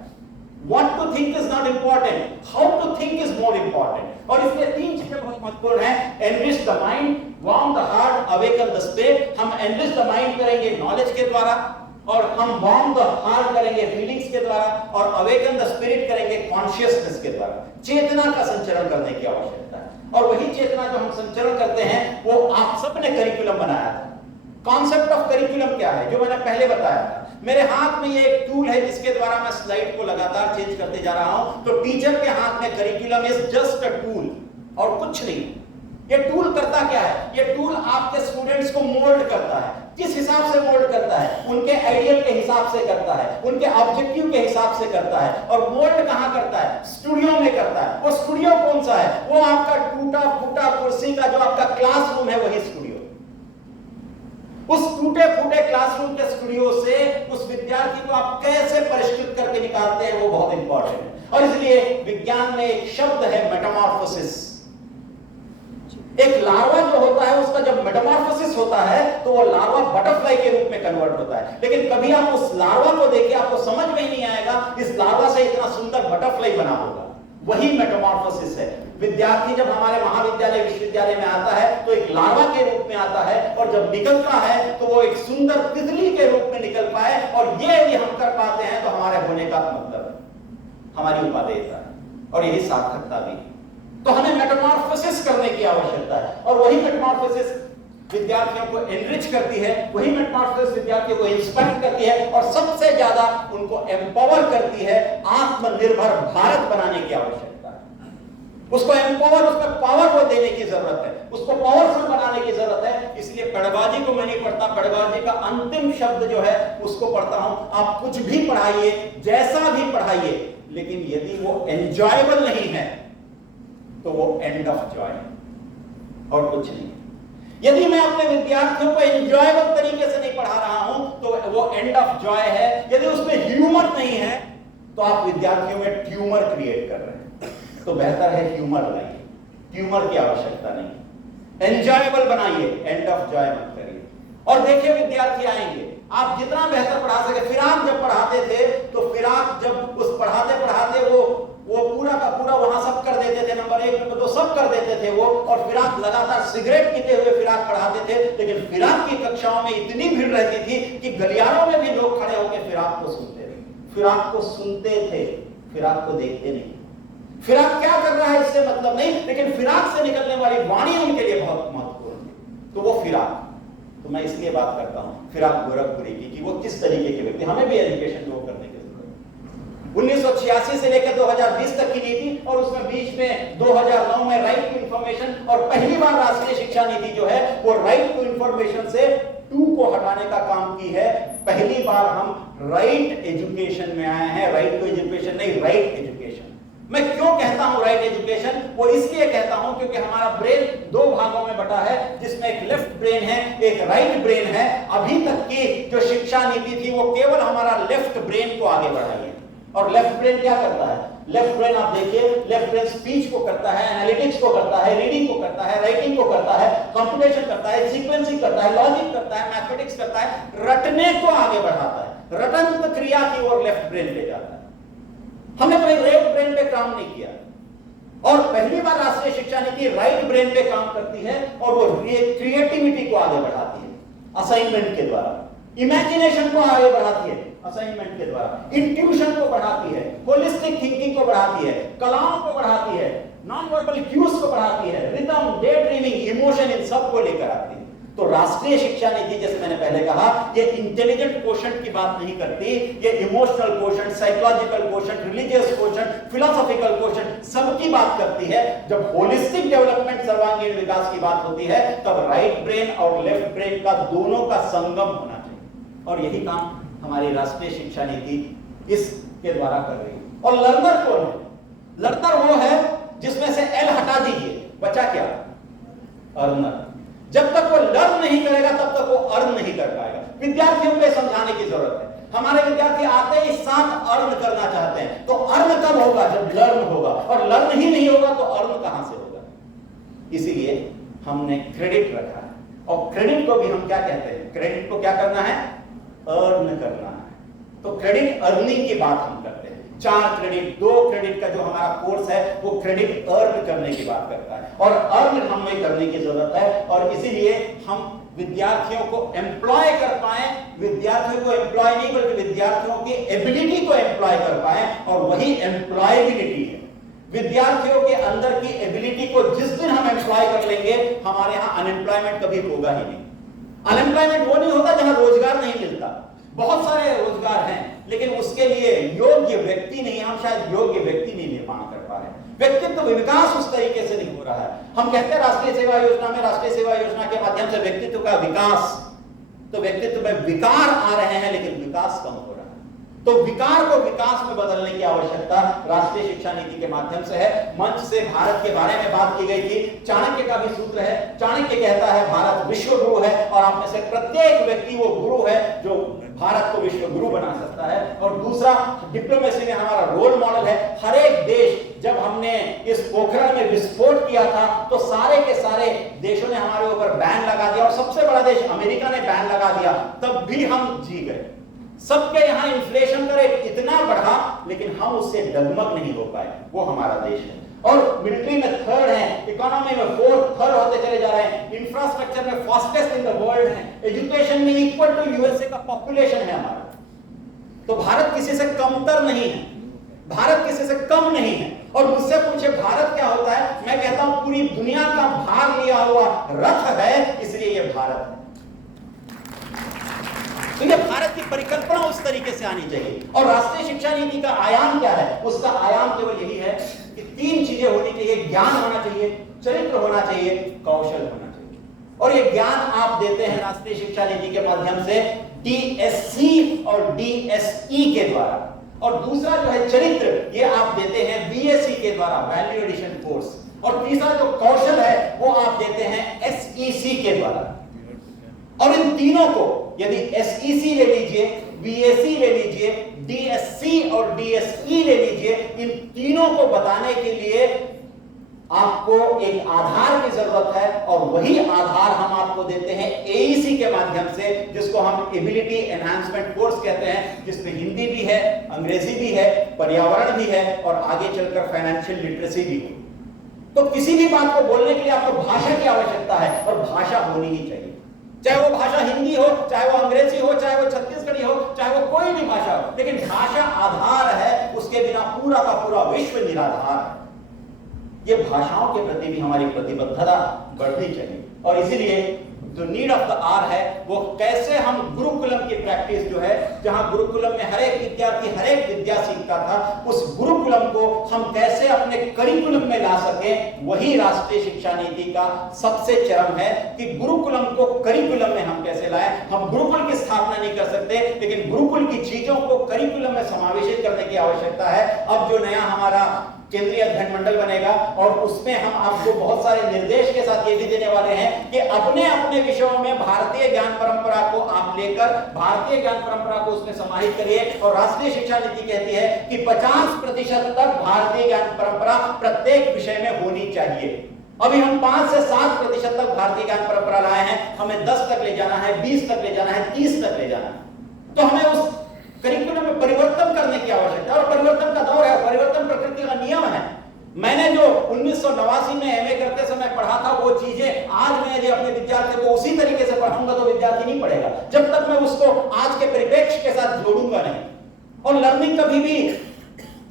What to think is not important, how to think is more important. और इसलिए 3 चीजें बहुत महत्वपूर्ण हैं। Enrich the mind, warm the heart, awaken the spirit। हम enrich the mind करेंगे नॉलेज के द्वारा, और हम warm the heart करेंगे फीलिंग्स के द्वारा, और awaken the spirit करेंगे कॉन्शियसनेस के द्वारा। चेतना का संचरण करने की आवश्यकता है। और वही चेतना जो हम संचरण करते हैं वो आप सबने करिकुलम बनाया था। कॉन्सेप्ट ऑफ करिकुलम क्या है, जो मैंने पहले बताया था। मेरे हाथ में ये एक टूल है जिसके द्वारा मैं स्लाइड को लगातार चेंज करते जा रहा हूं। तो टीचर के हाथ में curriculum is just a tool और कुछ नहीं। ये टूल करता क्या है? ये टूल आपके स्टूडेंट्स को मोल्ड करता है। किस हिसाब से मोल्ड करता है? उनके आइडियल के हिसाब से करता है, उनके ऑब्जेक्टिव के हिसाब से करता है। और मोल्ड कहां करता है? स्टूडियो में करता है। वो स्टूडियो कौन सा है? वो आपका टूटा फूटा कुर्सी का जो आपका क्लासरूम है, वही स्टूडियो। उस टूटे फूटे क्लासरूम के स्टूडियो से उस विद्यार्थी को आप कैसे परिष्कृत करके निकालते हैं, वो बहुत इंपॉर्टेंट है। और इसलिए विज्ञान में एक शब्द है मेटामॉर्फोसिस। एक लार्वा जो होता है उसका जब मेटामॉर्फोसिस मेटामॉर्फोसिस होता है तो वो लार्वा बटरफ्लाई के रूप में कन्वर्ट होता है। लेकिन कभी आप उस लार्वा को देखिए, आपको समझ में ही नहीं आएगा इस लार्वा से इतना सुंदर बटरफ्लाई बना होगा। वही मेटामॉर्फोसिस है। विद्यार्थी जब हमारे महाविद्यालय विश्वविद्यालय में आता है तो एक लार्वा के रूप में आता है, और जब निकलता है तो वो एक सुंदर तितली के रूप में निकल पाए, और ये यदि हम कर पाते हैं तो हमारे होने का मतलब है, हमारी उपादेयता है, और यही सार्थकता भी है। तो हमें मेटामॉर्फोसिस करने की आवश्यकता है, और वही मेटामॉर्फोसिस विद्यार्थियों को एनरिच करती है, वही मेटामॉर्फोसिस विद्यार्थियों को इंस्पायर करती है, और सबसे ज्यादा उनको एम्पावर करती है। आत्मनिर्भर भारत बनाने की आवश्यकता है। उसको एम्पावर, उसको पावर को देने की जरूरत है, उसको पावरफुल बनाने की जरूरत है। इसलिए पेडागॉजी को मैं नहीं पढ़ता, पेडागॉजी का अंतिम शब्द जो है उसको पढ़ता हूं। आप कुछ भी पढ़ाइए, जैसा भी पढ़ाइए, लेकिन यदि वो एंजॉयबल नहीं है तो वो एंड ऑफ जॉय, और कुछ नहीं। यदि मैं अपने विद्यार्थियों को एंजॉयबल तरीके से नहीं पढ़ा रहा हूं तो वो एंड ऑफ जॉय है। यदि उसमें ह्यूमर नहीं है तो आप विद्यार्थियों में ट्यूमर क्रिएट कर रहे हैं। तो बेहतर है ह्यूमर लाइए, ट्यूमर की आवश्यकता नहीं। एंजॉयबल बनाइए, एंड ऑफ जॉय मत करिए। और देखिए विद्यार्थी आएंगे, आप जितना बेहतर पढ़ा सके। फिराक जब पढ़ाते थे तो फिराक जब उस पढ़ाते पढ़ाते वो पूरा का पूरा वहां सब कर देते थे, नंबर 1 नंबर 2 सब कर देते थे वो, और फिराक लगातार सिगरेट पीते हुए फिराक पढ़ाते थे। लेकिन फिराक की कक्षाओं में इतनी भीड़ रहती थी कि गलियारों में भी लोग खड़े होकर फिराक को सुनते थे, फिराक को सुनते थे, फिराक को देखते नहीं। फिराक क्या कर रहा है इससे मतलब नहीं, लेकिन फिराक से निकलने वाली वाणी उनके लिए बहुत महत्वपूर्ण थी। तो वो फिराक, तो मैं इसलिए बात करता हूं फिराक गोरखपुरी की, कि वो किस तरीके के व्यक्ति। हमें भी एजुकेशन जो करने की 1986 से लेकर 2020 तक की नीति, और उसमें बीच में 2009 में राइट टू इंफॉर्मेशन, और पहली बार राष्ट्रीय शिक्षा नीति जो है वो राइट टू इंफॉर्मेशन से टू को हटाने का काम की है। पहली बार हम राइट एजुकेशन में आए हैं, राइट टू एजुकेशन नहीं, राइट एजुकेशन। मैं क्यों कहता हूं राइट एजुकेशन? वो इसलिए कहता हूं क्योंकि हमारा ब्रेन 2 भागों में बटा है, जिसमें एक लेफ्ट ब्रेन है, एक राइट ब्रेन है। अभी तक की जो शिक्षा नीति थी वो केवल हमारा लेफ्ट ब्रेन को आगे बढ़ाई है। और लेफ्ट ब्रेन क्या करता है? लेफ्ट ब्रेन आप देखिए, लेफ्ट ब्रेन स्पीच को करता है, एनालिटिक्स को करता है, रीडिंग को करता है, राइटिंग को करता है, कंप्यूटेशन करता है, सीक्वेंसिंग करता है, लॉजिक करता है, मैथमेटिक्स करता है, रटने को आगे बढ़ाता है, रटन क्रिया की ओर लेफ्ट ब्रेन ले जाता है। हमने कभी राइट ब्रेन पे काम नहीं किया, और पहली बार राष्ट्रीय शिक्षा नीति राइट ब्रेन पे काम करती है, और वो क्रिएटिविटी को आगे बढ़ाती है असाइनमेंट के द्वारा, इमेजिनेशन को आगे बढ़ाती है असाइनमेंट के द्वारा, इंट्यूशन को बढ़ाती है, होलिस्टिक थिंकिंग को बढ़ाती है, कलाओं को बढ़ाती है, नॉन वर्बल क्यूज को बढ़ाती है, रिदम, डे ड्रीमिंग, इमोशन, इन सब को लेकर आती है। तो राष्ट्रीय शिक्षा नीति, जैसे मैंने पहले कहा, ये इंटेलिजेंट क्वोशंट की बात नहीं करती, ये emotional quotient, psychological quotient, religious quotient, philosophical quotient सबकी बात करती है। जब होलिस्टिक डेवलपमेंट, सर्वांगीण विकास की बात होती है, तब राइट ब्रेन और लेफ्ट ब्रेन का दोनों का संगम होना चाहिए, और यही काम हमारी राष्ट्रीय शिक्षा नीति इसके द्वारा कर रही है। और लर्नर कौन है? लर्नर वो है जिसमें से एल हटा दीजिए, बचा क्या? अर्नर। जब तक वो लर्न नहीं करेगा तब तक वो अर्न नहीं कर पाएगा। विद्यार्थियों को समझाने की जरूरत है। हमारे विद्यार्थी आते ही साथ अर्न करना चाहते हैं, तो अर्न कब होगा? जब लर्न होगा, और लर्न ही नहीं होगा तो अर्न कहां से होगा? इसीलिए हमने क्रेडिट रखा है, और क्रेडिट को भी हम क्या कहते हैं? क्रेडिट को क्या करना है? अर्न करना है। तो क्रेडिट अर्निंग की बात हम करते हैं। 4 क्रेडिट, 2 क्रेडिट का जो हमारा कोर्स है वो क्रेडिट अर्न करने की बात करता है, और अर्न हमें करने की जरूरत है। और इसीलिए हम विद्यार्थियों को एम्प्लॉय कर पाए, विद्यार्थियों को एम्प्लॉय नहीं बल्कि विद्यार्थियों की एबिलिटी को एम्प्लॉय कर पाए, और वही एम्प्लॉयबिलिटी है। विद्यार्थियों के अंदर की एबिलिटी को जिस दिन हम एम्प्लॉय कर लेंगे, हमारे यहां अनएम्प्लॉयमेंट कभी होगा ही नहीं। अनएम्प्लॉयमेंट वो नहीं होता जहां रोजगार नहीं मिलता। बहुत सारे रोजगार हैं, लेकिन उसके लिए योग्य व्यक्ति नहीं, हम शायद योग्य व्यक्ति नहीं निर्माण कर पा रहे। व्यक्तित्व विकास उस तरीके से नहीं हो रहा है। हम कहते हैं राष्ट्रीय सेवा योजना में, राष्ट्रीय सेवा योजना के माध्यम से व्यक्तित्व का विकास, तो व्यक्तित्व में विकार आ रहे हैं, लेकिन विकास कम हो रहा है। तो विकार को विकास में बदलने की आवश्यकता राष्ट्रीय शिक्षा नीति के माध्यम से है। मंच से भारत के बारे में बात की गई थी। चाणक्य का भी सूत्र है। चाणक्य कहता है भारत विश्व गुरु है, और आप में से प्रत्येक व्यक्ति वो गुरु है जो भारत को विश्व गुरु बना सकता है। और दूसरा, डिप्लोमेसी में हमारा रोल मॉडल है। हर एक देश जब हमने इस पोखरण में विस्फोट किया था तो सारे के सारे देशों ने हमारे ऊपर बैन लगा दिया, और सबसे बड़ा देश अमेरिका ने बैन लगा दिया, तब भी हम जी गए। सबके यहां इन्फ्लेशन का रेट इतना बढ़ा लेकिन हम उससे डगमग नहीं हो पाए। वो हमारा देश है। और मिलिट्री में थर्ड है, इकोनॉमी में फोर्थ, थर्ड होते चले जा रहे हैं, इंफ्रास्ट्रक्चर में फास्टेस्ट इन द वर्ल्ड है, एजुकेशन में इक्वल टू यूएसए का पॉपुलेशन है हमारा। तो भारत किसी से कमतर नहीं है, भारत किसी से कम नहीं है। और मुझसे पूछे भारत क्या होता है, मैं कहता हूं पूरी दुनिया का भार लिया हुआ रथ है, इसलिए यह भारत है। तो ये भारत की परिकल्पना उस तरीके से आनी चाहिए। और राष्ट्रीय शिक्षा नीति का आयाम क्या है? उसका आयाम केवल यही है कि 3 चीजें होनी चाहिए, ज्ञान होना चाहिए, चरित्र होना चाहिए, कौशल होना चाहिए। और ये ज्ञान आप देते हैं राष्ट्रीय शिक्षा नीति के माध्यम से डीएससी और डीएसई के द्वारा, और दूसरा जो है चरित्र, ये आप देते हैं बीएससी के द्वारा, वैल्यू एडिशन कोर्स, और तीसरा जो कौशल है वो आप देते हैं एसईसी के द्वारा। और इन तीनों को यदि एसईसी ले लीजिए, बीएससी ले लीजिए, डीएससी और डीएसई ले लीजिए, इन तीनों को बताने के लिए आपको एक आधार की जरूरत है, और वही आधार हम आपको देते हैं एईसी के माध्यम से, जिसको हम एबिलिटी एनहांसमेंट कोर्स कहते हैं, जिसमें हिंदी भी है, अंग्रेजी भी है, पर्यावरण भी है, और आगे चलकर फाइनेंशियल लिटरेसी भी है। तो किसी भी बात को बोलने के लिए आपको भाषा की आवश्यकता है, और भाषा होनी ही चाहिए, चाहे वो भाषा हिंदी हो, चाहे वो अंग्रेजी हो, चाहे वो छत्तीसगढ़ी हो, चाहे वो कोई भी भाषा हो, लेकिन भाषा आधार है, उसके बिना पूरा का पूरा विश्व निराधार है। ये भाषाओं के प्रति भी हमारी प्रतिबद्धता बढ़नी चाहिए। और इसीलिए जो नीड ऑफ द आवर है वो कैसे हम गुरुकुलम की प्रैक्टिस जो है, जहां गुरुकुलम में हर एक विद्यार्थी हर एक विद्या सीखता था, उस गुरुकुलम को हम कैसे अपने करिकुलम में ला सके, वही राष्ट्रीय शिक्षा नीति का सबसे चरम है कि गुरुकुलम को करिकुलम में हम कैसे लाएं। हम गुरुकुल की स्थापना नहीं कर सकते, लेकिन गुरुकुल की चीजों को करिकुलम में समावेशित करने की आवश्यकता है। अब जो नया हमारा केंद्रीय अध्ययन मंडल बनेगा, और उसमें हम आपको बहुत सारे निर्देश के साथ ये भी देने वाले हैं कि अपने अपने विषयों में भारतीय ज्ञान परंपरा को आप लेकर भारतीय ज्ञान परंपरा को उसमें समाहित करिए। और राष्ट्रीय शिक्षा नीति कहती है कि 50% तक भारतीय ज्ञान परंपरा प्रत्येक विषय में होनी चाहिए। अभी हम 5 से 7% तक भारतीय ज्ञान परंपरा लाए हैं, हमें 10 तक ले जाना है, 20 तक ले जाना है, 30 तक ले जाना है। तो हमें उस करिकुलम में परिवर्तन करने की आवश्यकता है, और परिवर्तन का दौर है, परिवर्तन प्रकृति का नियम है। मैंने जो 1989 में एमए करते समय पढ़ा था, वो चीजें आज मैं यदि अपने विद्यार्थियों को उसी तरीके से पढ़ाऊंगा तो विद्यार्थी नहीं पढ़ेगा, जब तक मैं उसको आज के परिप्रेक्ष्य के साथ जोड़ूंगा नहीं। और लर्निंग कभी भी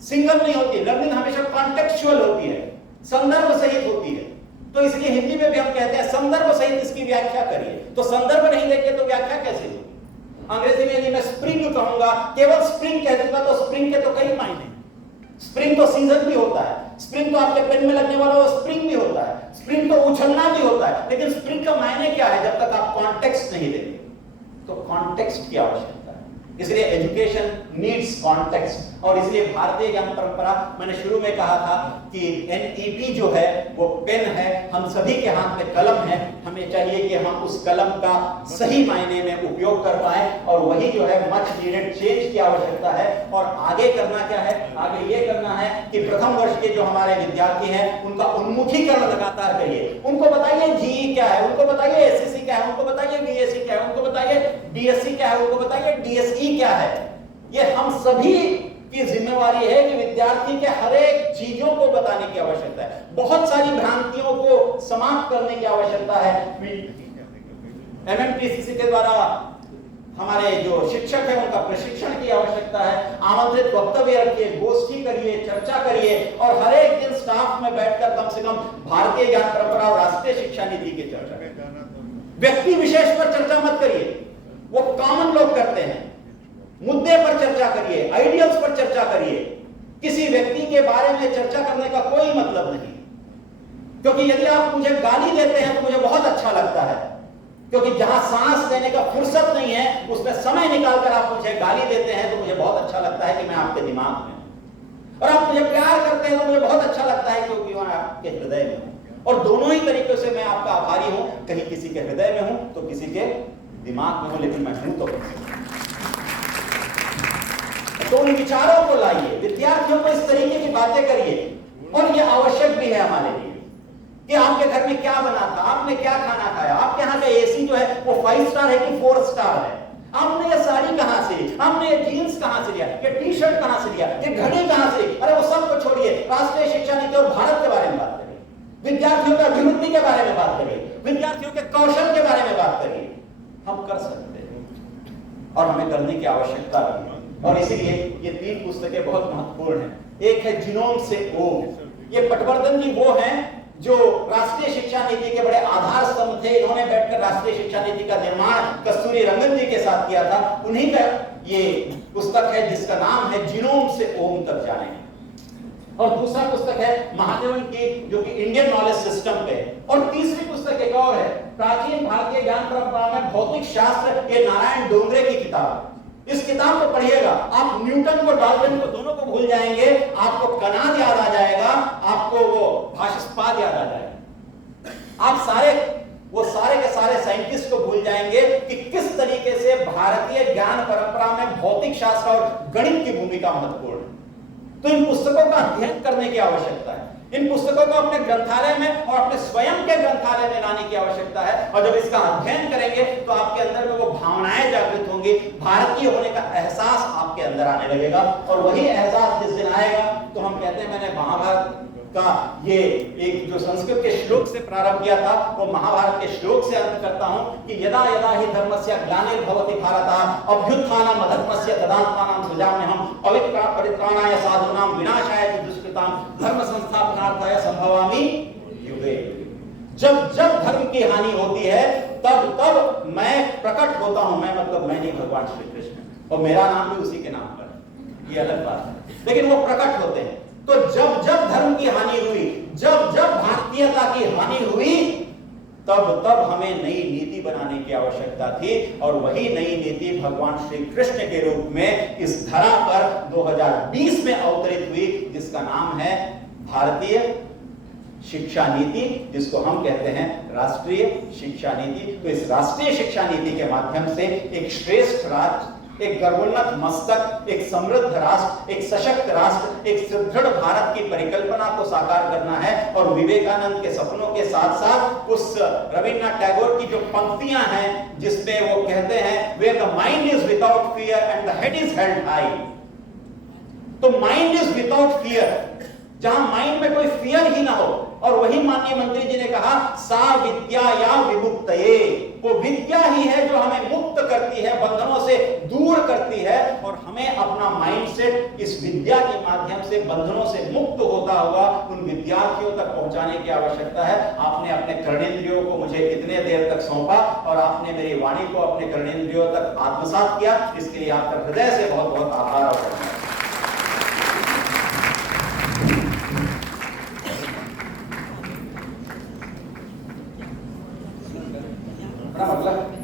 सिंगल नहीं होती, लर्निंग हमेशा कॉन्टेक्चुअल होती है, संदर्भ सहित होती है। तो इसलिए हिंदी में भी हम कहते हैं संदर्भ सहित इसकी व्याख्या करिए। तो संदर्भ नहीं देंगे तो व्याख्या कैसे होगी? अंग्रेजी में यदि मैं स्प्रिंग कहूंगा, केवल स्प्रिंग कह दूंगा तो स्प्रिंग के तो कई मायने। स्प्रिंग तो सीजन भी होता है, स्प्रिंग तो आपके पेन में लगने वाला वो स्प्रिंग भी होता है, स्प्रिंग तो उछलना भी होता है, लेकिन स्प्रिंग का मायने क्या है जब तक आप कॉन्टेक्स्ट नहीं देंगे। तो कॉन्टेक्स्ट की आवश्यकता है, इसलिए एजुकेशन नीड्स कॉन्टेक्स्ट। और इसलिए भारतीय ज्ञान परंपरा, मैंने शुरू में कहा था कि एनईपी जो है वो पेन है, हम सभी के हाथ में कलम है, हमें चाहिए कि हम उस कलम का सही मायने में उपयोग कर पाए, और वही जो है मच नीडेड चेंज की आवश्यकता है। और आगे करना क्या है? आगे ये करना है कि प्रथम वर्ष के जो हमारे विद्यार्थी हैं उनका उन्मुखीकरण लगातार करिए। उनको बताइए जीई क्या है, उनको बताइए एसएससी क्या है, उनको बताइए बीएससी क्या है, उनको बताइए डीएससी क्या है, उनको बताइए डीएसई क्या है। ये हम सभी की जिम्मेवारी है कि विद्यार्थी के हर एक चीजों को बताने की आवश्यकता है, बहुत सारी भ्रांतियों को समाप्त करने की आवश्यकता है। एमएमटीसीसी के द्वारा हमारे जो शिक्षक हैं उनका प्रशिक्षण की आवश्यकता है। आमंत्रित वक्तव्य रखिए, गोष्ठी करिए, चर्चा करिए, और हर एक दिन स्टाफ में बैठकर कम से कम भारतीय ज्ञान परंपरा और राष्ट्रीय शिक्षा नीति की चर्चा करिए। व्यक्ति विशेष पर चर्चा मत करिए, वो कॉमन लोग करते हैं। मुद्दे पर चर्चा करिए, आइडियल्स पर चर्चा करिए। किसी व्यक्ति के बारे में चर्चा करने का कोई मतलब नहीं, क्योंकि यदि आप मुझे गाली देते हैं तो मुझे बहुत अच्छा लगता है, क्योंकि जहां सांस लेने का फुर्सत नहीं है उसमें समय निकालकर आप मुझे गाली देते हैं तो मुझे बहुत अच्छा लगता है कि मैं आपके दिमाग में हूं। और आप मुझे प्यार करते हैं तो मुझे बहुत अच्छा लगता है क्योंकि मैं आपके हृदय में हूं। और दोनों ही तरीकों से मैं आपका आभारी हूं, कहीं किसी के हृदय में हूं तो किसी के दिमाग में हूं, लेकिन मैं हूं तो उन विचारों को लाइए, विद्यार्थियों को इस तरीके की बातें करिए। और ये आवश्यक भी है हमारे लिए कि आपके घर में क्या बना था, आपने क्या खाना खाया, आपके यहाँ का एसी जो है वो 5 स्टार है कि 4 स्टार है, आपने ये साड़ी कहां से ली, आपने ये जीन्स कहां से लिया, ये टी-शर्ट कहां से लिया, ये घड़ी कहां से ली। अरे वो सब को छोड़िए, राष्ट्रीय शिक्षा नीति और भारत के बारे में बात करिए, विद्यार्थियों के अभिवृद्धि के बारे में बात करिए, विद्यार्थियों के कौशल के बारे में बात करिए। हम कर सकते हैं और हमें करने की आवश्यकता भी है। और इसीलिए ये 3 पुस्तकें बहुत महत्वपूर्ण हैं। एक है जीनोम से ओम, ये पटवर्धन जी वो हैं जो राष्ट्रीय शिक्षा नीति के बड़े आधार स्तंभ थे। इन्होंने बैठकर राष्ट्रीय शिक्षा नीति का निर्माण कस्तूरी रंगन जी के साथ किया था। उन्हीं का ये पुस्तक है जिसका नाम है जीनोम से ओम तक जाने। और दूसरा पुस्तक है महादेवन की जो कि इंडियन नॉलेज सिस्टम पे है। और तीसरी पुस्तक एक और है प्राचीन भारतीय ज्ञान परंपरा में भौतिक शास्त्र, ये नारायण डोंगरे की किताब। इस किताब को पढ़िएगा, आप न्यूटन को, डाल्टन को दोनों को भूल जाएंगे, आपको कनाद याद आ जाएगा, आपको वो भाषस्पाद याद आ जाएगा। आप सारे के सारे साइंटिस्ट को भूल जाएंगे कि किस तरीके से भारतीय ज्ञान परंपरा में भौतिक शास्त्र और गणित की भूमिका महत्वपूर्ण है। तो इन पुस्तकों का अध्ययन करने की आवश्यकता है। इन पुस्तकों को अपने ग्रंथालय में और अपने स्वयं के ग्रंथालय में लाने की आवश्यकता है। और जब इसका अध्ययन करेंगे तो आपके अंदर में वो भावनाएं जागृत होंगी, भारतीय होने का एहसास आपके अंदर आने लगेगा। और वही एहसास जिस दिन आएगा तो हम कहते हैं, मैंने महाभारत का ये एक जो संस्कृत के श्लोक से प्रारंभ किया था वो महाभारत के श्लोक से अंत करता हूं कि यदा यदा ही धर्मस्य ग्लानिर्भवति भारत अभ्युत्थानम् अधर्मस्य तदात्मानं सृजाम्यहम् परित्राणाय साधूनां विनाशाय च दुष्कृतां धर्म संस्थापनार्थाय संभवामि युगे। जब जब धर्म की हानि होती है तब तब मैं प्रकट होता हूं। मैं मतलब मैं नहीं, भगवान श्री कृष्ण, और मेरा नाम भी उसी के नाम पर, ये अलग बात है, लेकिन वो प्रकट होते हैं। तो जब जब धर्म की हानि हुई, जब जब भारतीयता की हानि हुई, तब तब हमें नई नीति बनाने की आवश्यकता थी। और वही नई नीति भगवान श्री कृष्ण के रूप में इस धरा पर 2020 में अवतरित हुई, जिसका नाम है भारतीय शिक्षा नीति, जिसको हम कहते हैं राष्ट्रीय शिक्षा नीति। तो इस राष्ट्रीय शिक्षा नीति के माध्यम से एक श्रेष्ठ राष्ट्र, एक गर्वोन्नत मस्तक, एक समृद्ध राष्ट्र, एक सशक्त राष्ट्र, एक सुदृढ़ भारत की परिकल्पना को साकार करना है। और विवेकानंद के सपनों के साथ साथ उस रविन्द्रनाथ टैगोर की जो पंक्तियां हैं जिसमें वो कहते हैं where the mind is without fear and the head is held high। तो माइंड इज विदाउट फियर, जहां माइंड में कोई फियर ही ना हो। और वही माननीय मंत्री जी ने कहा सा विद्या या विमुक्तये, वो विद्या ही है जो हमें मुक्त करती है, बंधनों से दूर करती है। और हमें अपना माइंडसेट इस विद्या के माध्यम से बंधनों से मुक्त होता हुआ उन विद्यार्थियों तक पहुंचाने की आवश्यकता है। आपने अपने कर्णेंद्रियों को मुझे कितने देर तक सौंपा और आपने मेरी वाणी को अपने कर्णेंद्रियों तक आत्मसात किया, इसके लिए आपका हृदय से बहुत बहुत आभार और धन्यवाद। मतलब